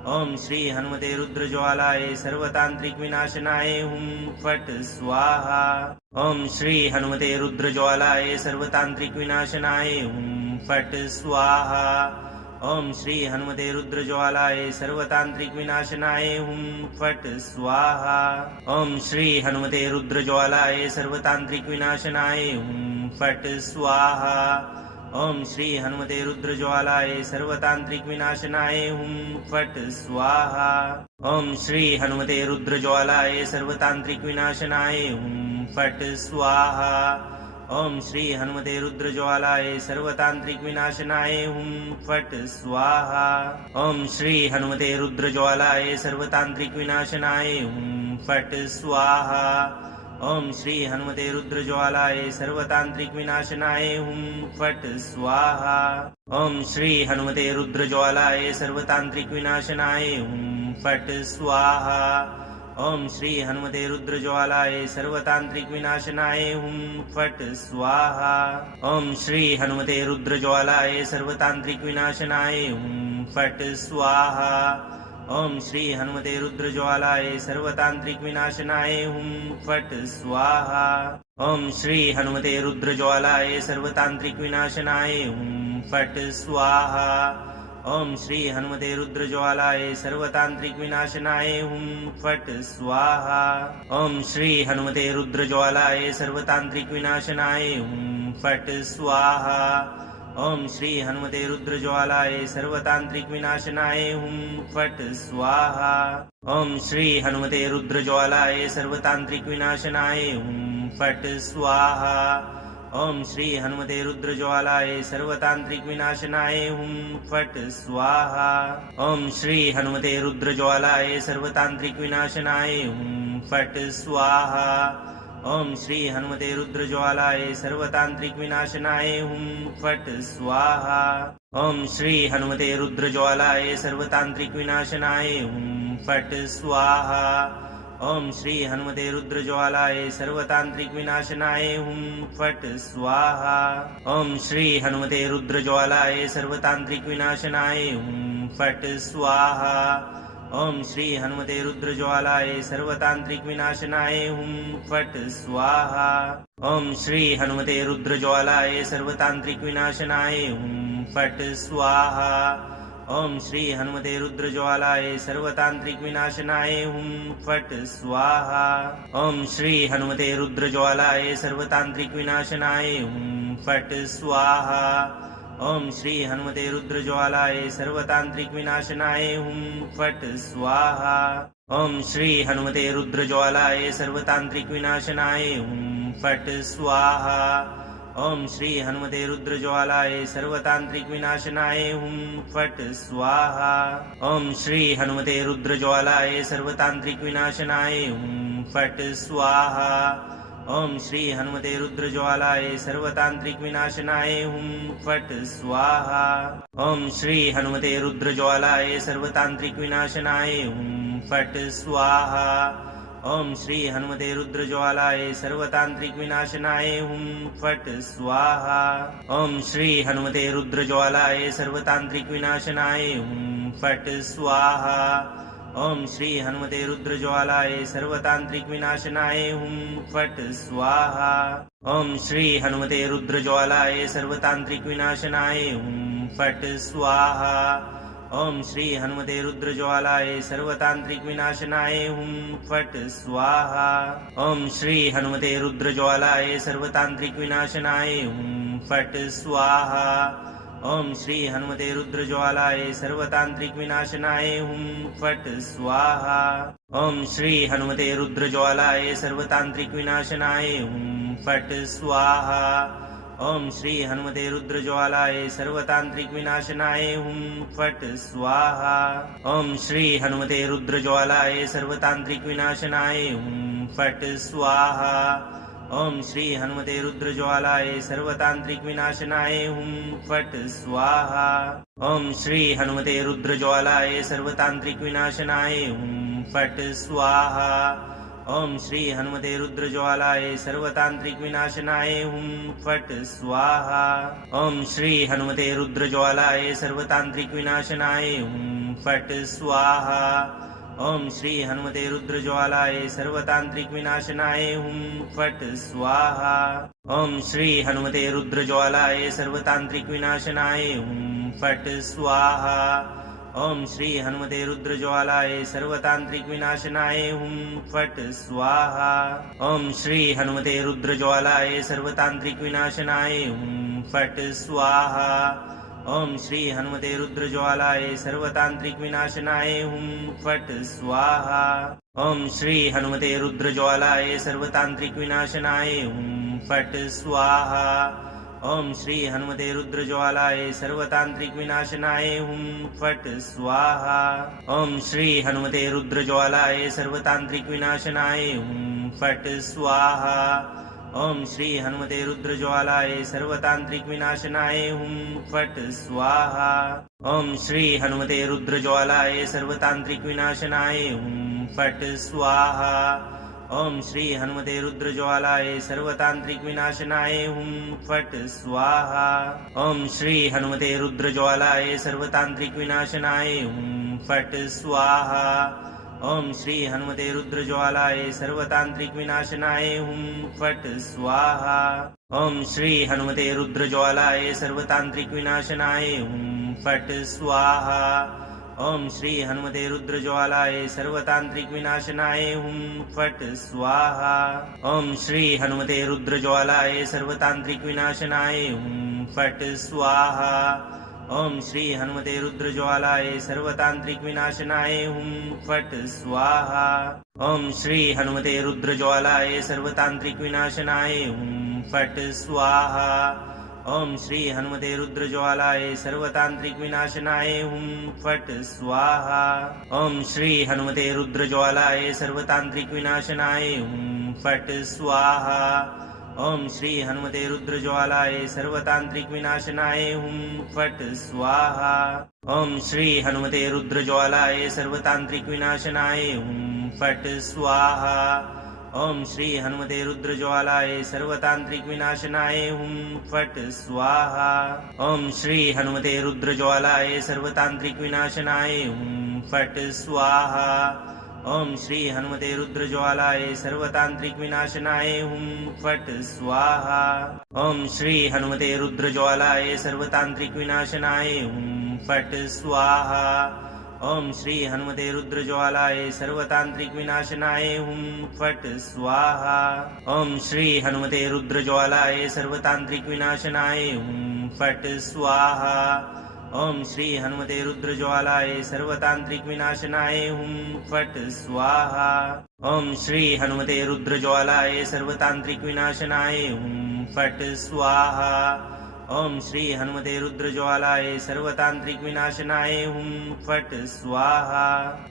ओम श्री हनुमते रुद्रज्वालाय सर्वतांत्रिक विनाशनाय हुम फट स्वाहा। ओम श्री हनुमते रुद्रज्वालाय सर्वतांत्रिक विनाशनाय हुम फट स्वाहा। ओम श्री हनुमते रुद्रज्वालाय सर्वतांत्रिक विनाशनाय हुम फट स्वाहा। ओम श्री हनुमते रुद्रज्वालाय सर्वतांत्रिक विनाशनाय हुम फट स्वाहा। ओम श्री हनुमते रुद्रज्वालाय सर्वतांत्रिक विनाशनाय हुम फट स्वाहा। ओम श्री हनुमते रुद्रज्वालाय सर्वतांत्रिक विनाशनाय हुम फट स्वाहा। ओम श्री हनुमते रुद्रज्वालाय सर्वतांत्रिक विनाशनाय हुम फट स्वाहा। ओम श्री हनुमते रुद्रज्वालाय सर्वतांत्रिक विनाशनाय हुम फट स्वाहा। ओम श्री हनुमते रुद्रज्वालाय सर्वतांत्रिक विनाशनाय हुम फट स्वाहा। ओम श्री हनुमते रुद्रज्वालाय सर्वतांत्रिक विनाशनाय हुम फट स्वाहा। ओम श्री हनुमते रुद्रज्वालाय सर्वतांत्रिक विनाशनाय हुम फट स्वाहा। ओम श्री हनुमते रुद्रज्वालाय सर्वतांत्रिक विनाशनाय हुम फट स्वाहा। ओम श्री हनुमते रुद्रज्वालाय सर्वतांत्रिक विनाशनाय हुम फट स्वाहा। ओम श्री हनुमते रुद्रज्वालाय सर्वतांत्रिक विनाशनाय हुम फट स्वाहा। ओम श्री हनुमते रुद्रज्वालाय सर्वतांत्रिक विनाशनाय हुम फट स्वाहा। ओम श्री हनुमते रुद्रज्वालाय सर्वतांत्रिक विनाशनाय हुम फट् स्वाहा। ओम श्री हनुमते रुद्रज्वालाय सर्वतांत्रिक विनाशनाय हुं फट् स्वाहा। ओम श्री हनुमते रुद्रज्वालाय सर्वतांत्रिक विनाशनाय हुं फट् स्वाहा। ओम श्री हनुमते रुद्रज्वालाय सर्वतांत्रिक विनाशनाय हुं फट् स्वाहा। ओम श्री हनुमते रुद्रज्वालाय सर्वतांत्रिक विनाशनाय हुं फट् स्वाहा। ओम श्री हनुमते रुद्रज्वालाय सर्वतांत्रिक विनाशनाय हुं फट् स्वाहा। ओम श्री हनुमते रुद्रज्वालाय सर्वतांत्रिक विनाशनाय हुं फट् स्वाहा। ओम श्री हनुमते रुद्रज्वालाय सर्वतांत्रिक विनाशनाय हुं फट् स्वाहा। ओम श्री हनुमते रुद्रज्वालाय सर्वतांत्रिक विनाशनाय हुं फट् स्वाहा। ओम श्री हनुमते रुद्रज्वालाय सर्वतांत्रिक विनाशनाय हुं फट् स्वाहा। ओम श्री हनुमते रुद्रज्वालाय सर्वतांत्रिक विनाशनाय हुं फट् स्वाहा। ओम श्री हनुमते रुद्रज्वालाय सर्वतांत्रिक विनाशनाय हुं फट् स्वाहा। ओम श्री हनुमते रुद्रज्वालाय सर्वतांत्रिक विनाशनाय हुं फट् स्वाहा। ओम श्री हनुमते रुद्रज्वालाय सर्वतांत्रिक विनाशनाय हुं फट् स्वाहा। ओम श्री हनुमते रुद्रज्वालाय सर्वतांत्रिक विनाशनाय हुं फट् स्वाहा। ओम श्री हनुमते रुद्रज्वालाय सर्वतांत्रिक विनाशनाय हुं फट् स्वाहा। ओम श्री हनुमते रुद्रज्वालाय सर्वतांत्रिक विनाशनाय हुं फट् स्वाहा। ओम श्री हनुमते रुद्रज्वालाय सर्वतांत्रिक विनाशनाय हुं फट् स्वाहा। ओम श्री हनुमते रुद्रज्वालाय सर्वतांत्रिक विनाशनाय हुं फट् स्वाहा। ओम श्री हनुमते रुद्रज्वालाय सर्वतांत्रिक विनाशनाय हुं फट् स्वाहा। ओम श्री हनुमते रुद्रज्वालाय सर्वतांत्रिक विनाशनाय हुं फट् स्वाहा। ओम श्री हनुमते रुद्रज्वालाय सर्वतांत्रिक विनाशनाय हुं फट् स्वाहा। ओम श्री हनुमते रुद्रज्वालाय सर्वतांत्रिक विनाशनाय हुं फट् स्वाहा। ओम श्री हनुमते रुद्रज्वालाय सर्वतांत्रिक विनाशनाय हुं फट् स्वाहा। ओम श्री हनुमते रुद्रज्वालाय सर्वतांत्रिक विनाशनाय हुं फट् स्वाहा। ओम श्री हनुमते रुद्रज्वालाय सर्वतांत्रिक विनाशनाय हुं फट् स्वाहा। ओम श्री हनुमते रुद्रज्वालाय सर्वतांत्रिक विनाशनाय हुं फट् स्वाहा। ओम श्री हनुमते रुद्रज्वालाय सर्वतांत्रिक विनाशनाय हुं फट् स्वाहा। ओम श्री हनुमते रुद्रज्वालाय सर्वतांत्रिक विनाशनाय हुं फट् स्वाहा। ओम श्री हनुमते रुद्रज्वालाय सर्वतांत्रिक विनाशनाय हुं फट् स्वाहा। ओम श्री हनुमते रुद्रज्वालाय सर्वतांत्रिक विनाशनाय हुं फट् स्वाहा। ओम श्री हनुमते रुद्रज्वालाय सर्वतांत्रिक विनाशनाय हुं फट् स्वाहा। ओम श्री हनुमते रुद्रज्वालाय सर्वतांत्रिक विनाशनाय हुं फट् स्वाहा। ओम श्री हनुमते रुद्रज्वालाय सर्वतांत्रिक विनाशनाय हुं फट् स्वाहा। ओम श्री हनुमते रुद्रज्वालाय सर्वतांत्रिक विनाशनाय हुं फट् स्वाहा। ओम श्री हनुमते रुद्रज्वालाय सर्वतांत्रिक विनाशनाय हुं फट् स्वाहा। ओम श्री हनुमते रुद्रज्वालाय सर्वतांत्रिक विनाशनाय हुं फट् स्वाहा। ओम श्री हनुमते रुद्रज्वालाय सर्वतांत्रिक विनाशनाय हुं फट् स्वाहा। ओम श्री हनुमते रुद्रज्वालाय सर्वतांत्रिक विनाशनाय हुं फट् स्वाहा। ओम श्री हनुमते रुद्रज्वालाय सर्वतांत्रिक विनाशनाय हुं फट् स्वाहा। ओम श्री हनुमते रुद्रज्वालाय सर्वतांत्रिक विनाशनाय हुं फट् स्वाहा। ओम श्री हनुमते रुद्रज्वालाय सर्वतांत्रिक विनाशनाय हुं फट् स्वाहा। ओम श्री हनुमते रुद्रज्वालाय सर्वतांत्रिक विनाशनाय हुं फट् स्वाहा। ओम श्री हनुमते रुद्रज्वालाय सर्वतांत्रिक विनाशनाय हुं फट् स्वाहा। ओम श्री हनुमते रुद्रज्वालाय सर्वतांत्रिक विनाशनाय हुं फट् स्वाहा। ओम श्री हनुमते रुद्रज्वालाय सर्वतांत्रिक विनाशनाय हुं फट् स्वाहा। ओम श्री हनुमते रुद्रज्वालाय सर्वतांत्रिक विनाशनाय हुं फट् स्वाहा। ओम श्री हनुमते रुद्रज्वालाय सर्वतांत्रिक विनाशनाय हुम फट स्वाहा। ओम श्री हनुमते रुद्रज्वालाय सर्वतांत्रिक विनाशनाय हुम फट स्वाहा। ओम श्री हनुमते रुद्रज्वालाय सर्वतांत्रिक विनाशनाय हुम फट स्वाहा। ओम श्री हनुमते रुद्रज्वालाय सर्वतांत्रिक विनाशनाय हुम फट स्वाहा। ओम श्री हनुमते रुद्रज्वालाय सर्वतांत्रिक विनाशनाय हुम फट स्वाहा। ओम श्री हनुमते रुद्रज्वालाय सर्वतांत्रिक विनाशनाय हुम फट स्वाहा। ओम श्री हनुमते रुद्रज्वालाय सर्वतांत्रिक विनाशनाय हुम फट स्वाहा। ओम श्री हनुमते रुद्रज्वालाय सर्वतांत्रिक विनाशनाय हुम फट स्वाहा। ओम श्री हनुमते रुद्रज्वालाय सर्वतांत्रिक विनाशनाय हुम फट स्वाहा। ओम श्री हनुमते रुद्रज्वालाय सर्वतांत्रिक विनाशनाय हुम फट स्वाहा। ओम श्री हनुमते रुद्रज्वालाय सर्वतांत्रिक विनाशनाय हुम फट स्वाहा। ओम श्री हनुमते रुद्रज्वालाय सर्वतांत्रिक विनाशनाय हुम फट स्वाहा। ओम श्री हनुमते रुद्रज्वालाय सर्वतांत्रिक विनाशनाय हुम फट स्वाहा। ओम श्री हनुमते रुद्रज्वालाय सर्वतांत्रिक विनाशनाय हुम फट स्वाहा। ओम श्री हनुमते रुद्रज्वालाय सर्वतांत्रिक विनाशनाय हुम फट स्वाहा। ओम श्री हनुमते रुद्रज्वालाय सर्वतांत्रिक विनाशनाय हुम फट स्वाहा। ओम श्री हनुमते रुद्रज्वालाय सर्वतांत्रिक विनाशनाय हुम फट स्वाहा।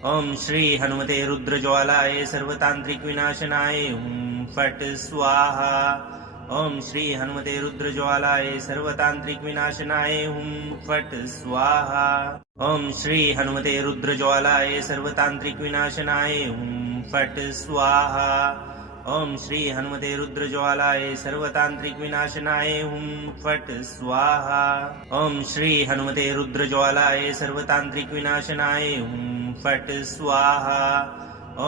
ओम श्री हनुमते रुद्रज्वालाय सर्वतांत्रिक विनाशनाय हुम फट स्वाहा। ओम श्री हनुमते रुद्रज्वालाय सर्वतांत्रिक विनाशनाय हुम फट स्वाहा। ओम श्री हनुमते रुद्रज्वालाय सर्वतांत्रिक विनाशनाय हुम फट स्वाहा। ओम श्री हनुमते रुद्रज्वालाय सर्वतांत्रिक विनाशनाय हुम फट स्वाहा। ओम श्री हनुमते रुद्रज्वालाय सर्वतांत्रिक विनाशनाय हुम फट स्वाहा।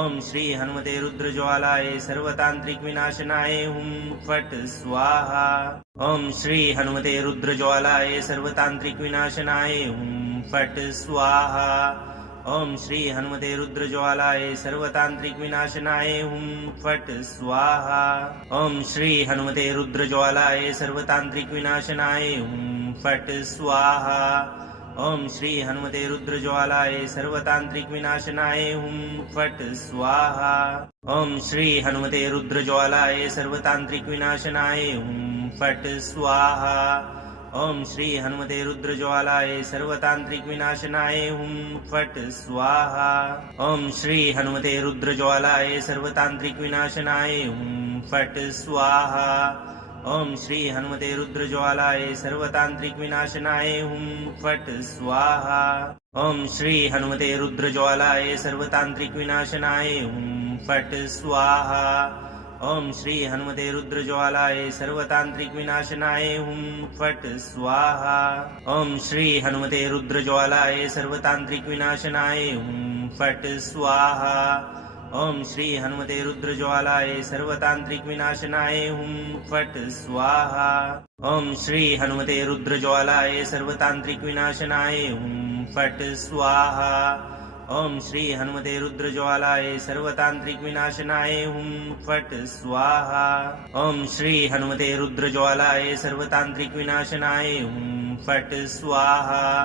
ओम श्री हनुमते रुद्रज्वालाय सर्वतांत्रिक विनाशनाय हुम फट स्वाहा। ओम श्री हनुमते रुद्रज्वालाय सर्वतांत्रिक विनाशनाय हुम फट स्वाहा। ओम श्री हनुमते रुद्रज्वालाय सर्वतांत्रिक विनाशनाय हुम फट स्वाहा। ओम श्री हनुमते रुद्रज्वालाय सर्वतांत्रिक विनाशनाय हुम फट स्वाहा। ओम श्री हनुमते रुद्रज्वालाय सर्वतांत्रिक विनाशनाय हुम फट स्वाहा। ओम श्री हनुमते रुद्रज्वालाय सर्वतांत्रिक विनाशनाय हुम फट स्वाहा। ओम श्री हनुमते रुद्रज्वालाय सर्वतांत्रिक विनाशनाय हुम फट स्वाहा। ओम श्री हनुमते रुद्रज्वालाय सर्वतांत्रिक विनाशनाय हुम फट स्वाहा। ओम श्री हनुमते रुद्रज्वालाय सर्वतांत्रिक विनाशनाय हुम फट स्वाहा। ओम श्री हनुमते रुद्रज्वालाय सर्वतांत्रिक विनाशनाय हुम फट स्वाहा। ओम श्री हनुमते रुद्रज्वालाय सर्वतांत्रिक विनाशनाय हुम फट स्वाहा। ओम श्री हनुमते रुद्रज्वालाय सर्वतांत्रिक विनाशनाय हुम फट स्वाहा। ओम श्री हनुमते रुद्रज्वालाय सर्वतांत्रिक विनाशनाय हुम फट स्वाहा। ओम श्री हनुमते रुद्रज्वालाय सर्वतांत्रिक विनाशनाय हुम फट स्वाहा। ओम श्री हनुमते रुद्रज्वालाय सर्वतांत्रिक विनाशनाय हुम फट स्वाहा। ओम श्री हनुमते रुद्रज्वालाय सर्वतांत्रिक विनाशनाय हुम फट स्वाहा।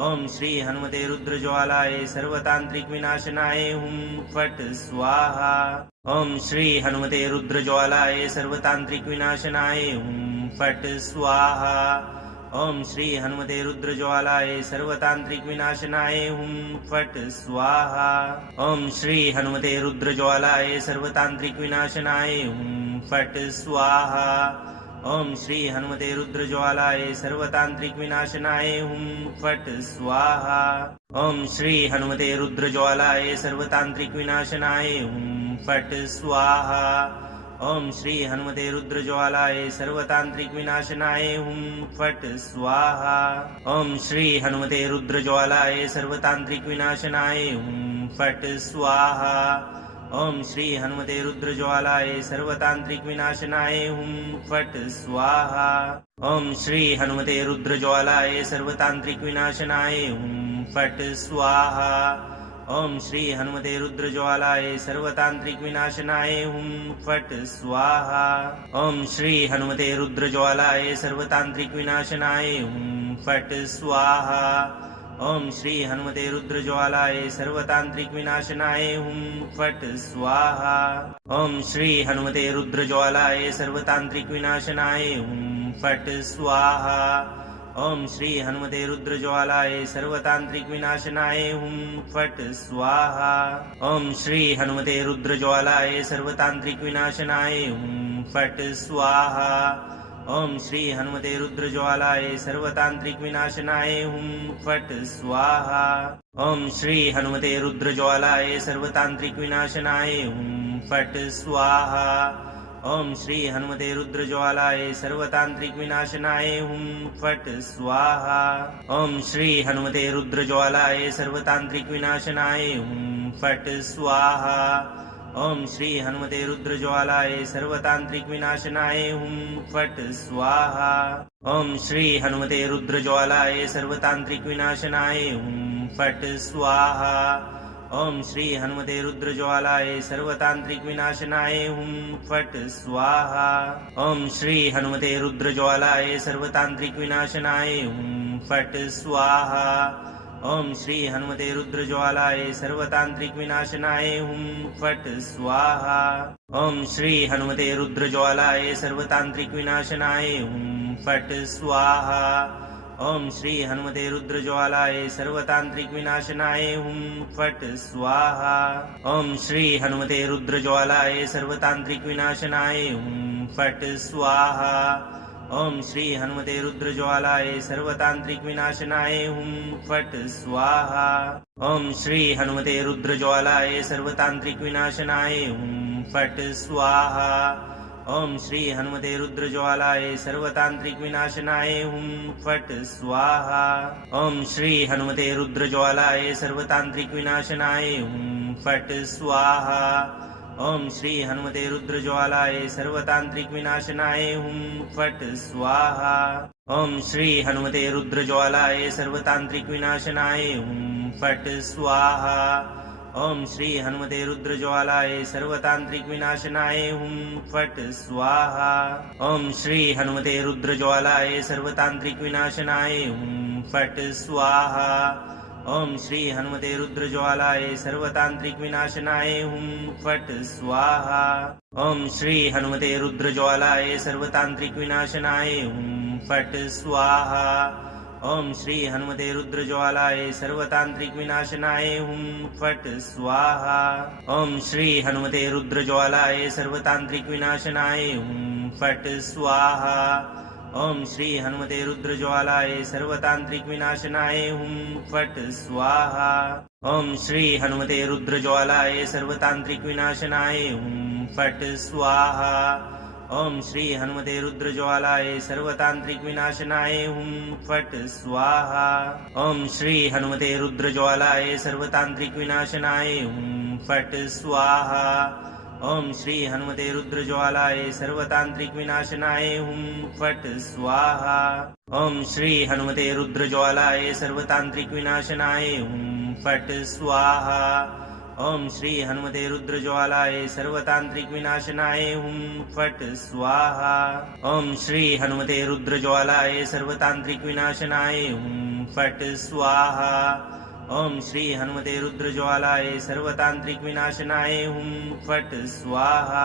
ओम श्री हनुमते रुद्रज्वालाय सर्वतांत्रिक विनाशनाय हुम फट स्वाहा। ओम श्री हनुमते रुद्रज्वालाय सर्वतांत्रिक विनाशनाय हुम फट स्वाहा। ओम श्री हनुमते रुद्रज्वालाय सर्वतांत्रिक विनाशनाय हुम फट स्वाहा। ओम श्री हनुमते रुद्रज्वालाय सर्वतांत्रिक विनाशनाय हुम फट स्वाहा। ओम श्री हनुमते रुद्रज्वालाय सर्वतांत्रिक विनाशनाय हुम फट स्वाहा। ओम श्री हनुमते रुद्रज्वालाय सर्वतांत्रिक विनाशनाय हुम फट स्वाहा। ओम श्री हनुमते रुद्रज्वालाय सर्वतांत्रिक विनाशनाय हुम फट स्वाहा। ओम श्री हनुमते रुद्रज्वालाय सर्वतांत्रिक विनाशनाय हुम फट स्वाहा। ओम श्री हनुमते रुद्रज्वालाय सर्वतांत्रिक विनाशनाय हुम फट स्वाहा। ओम श्री हनुमते रुद्रज्वालाय सर्वतांत्रिक विनाशनाय हुम फट स्वाहा ओम श्री हनुमते रुद्रज्वालाय सर्वतांत्रिक विनाशनाय हुम फट स्वाहा ओम श्री हनुमते रुद्रज्वालाय सर्वतांत्रिक विनाशनाय हुम फट स्वाहा ओम श्री हनुमते रुद्रज्वालाय सर्वतांत्रिक विनाशनाय हुम फट स्वाहा ओम श्री हनुमते रुद्रज्वालाय सर्वतांत्रिक विनाशनाय हुम फट स्वाहा ओम श्री हनुमते रुद्रज्वालाय सर्वतांत्रिक विनाशनाय हुम फट स्वाहा ओम श्री हनुमते रुद्रज्वालाय सर्वतांत्रिक विनाशनाय हुम फट स्वाहा ओम श्री हनुमते रुद्रज्वालाय सर्वतांत्रिक विनाशनाय हुम फट स्वाहा ओम श्री हनुमते रुद्रज्वालाय सर्वतांत्रिक विनाशनाय हुम फट स्वाहा ओम श्री हनुमते रुद्रज्वालाय सर्वतांत्रिक विनाशनाय हुम फट स्वाहा ओम श्री हनुमते रुद्रज्वालाय सर्वतांत्रिक विनाशनाय हुम फट स्वाहा ओम श्री हनुमते रुद्रज्वालाय सर्वतांत्रिक विनाशनाय हुम फट स्वाहा ओम श्री हनुमते रुद्रज्वालाय सर्वतांत्रिक विनाशनाय हुम फट स्वाहा ओम श्री हनुमते रुद्रज्वालाय सर्वतांत्रिक विनाशनाय हुम फट स्वाहा ओम श्री हनुमते रुद्रज्वालाय सर्वतांत्रिक विनाशनाय हुम फट स्वाहा ओम श्री हनुमते रुद्रज्वालाय सर्वतांत्रिक विनाशनाय हुम फट स्वाहा ओम श्री हनुमते रुद्रज्वालाय सर्वतांत्रिक विनाशनाय हुम फट स्वाहा ओम श्री हनुमते रुद्रज्वालाय सर्वतांत्रिक विनाशनाय हुम फट स्वाहा ओम श्री हनुमते रुद्रज्वालाय सर्वतांत्रिक विनाशनाय हुम फट स्वाहा ओम श्री हनुमते रुद्रज्वालाय सर्वतांत्रिक विनाशनाय हुम फट स्वाहा ओम श्री हनुमते रुद्रज्वालाय सर्वतांत्रिक विनाशनाय हुम फट स्वाहा ओम श्री हनुमते रुद्रज्वालाय सर्वतांत्रिक विनाशनाय हुम फट स्वाहा ओम श्री हनुमते रुद्रज्वालाय सर्वतांत्रिक विनाशनाय हुम फट स्वाहा ओम श्री हनुमते रुद्रज्वालाय सर्वतांत्रिक विनाशनाय हुम फट स्वाहा ओम श्री हनुमते रुद्रज्वालाय सर्वतांत्रिक विनाशनाय हुम फट स्वाहा ओम श्री हनुमते रुद्रज्वालाय सर्वतांत्रिक विनाशनाय हुम फट स्वाहा ओम श्री हनुमते रुद्रज्वालाय सर्वतांत्रिक विनाशनाय हुम फट स्वाहा ओम श्री हनुमते रुद्रज्वालाय सर्वतांत्रिक विनाशनाय हुम फट स्वाहा ओम श्री हनुमते रुद्रज्वालाय सर्वतांत्रिक विनाशनाय हुम फट स्वाहा ओम श्री हनुमते रुद्रज्वालाय सर्वतांत्रिक विनाशनाय हुम फट स्वाहा ओम श्री हनुमते रुद्रज्वालाय सर्वतांत्रिक विनाशनाय हुम फट स्वाहा ओम श्री हनुमते रुद्रज्वालाय सर्वतांत्रिक विनाशनाय हुम फट स्वाहा ओम श्री हनुमते रुद्रज्वालाय सर्वतांत्रिक विनाशनाय हुम फट स्वाहा ओम श्री हनुमते रुद्रज्वालाय सर्वतांत्रिक विनाशनाय हुम फट स्वाहा ओम श्री हनुमते रुद्रज्वालाय सर्वतांत्रिक विनाशनाय हुम फट स्वाहा ओम श्री हनुमते रुद्रज्वालाय सर्वतांत्रिक विनाशनाय हुम फट स्वाहा ओम श्री हनुमते रुद्रज्वालाय सर्वतांत्रिक विनाशनाय हुम फट स्वाहा ओम श्री हनुमते रुद्रज्वालाय सर्वतांत्रिक विनाशनाय हुम फट स्वाहा ओम श्री हनुमते रुद्रज्वालाय सर्वतांत्रिक विनाशनाय हुम फट स्वाहा ओम श्री हनुमते रुद्रज्वालाय सर्वतांत्रिक विनाशनाय हुम फट स्वाहा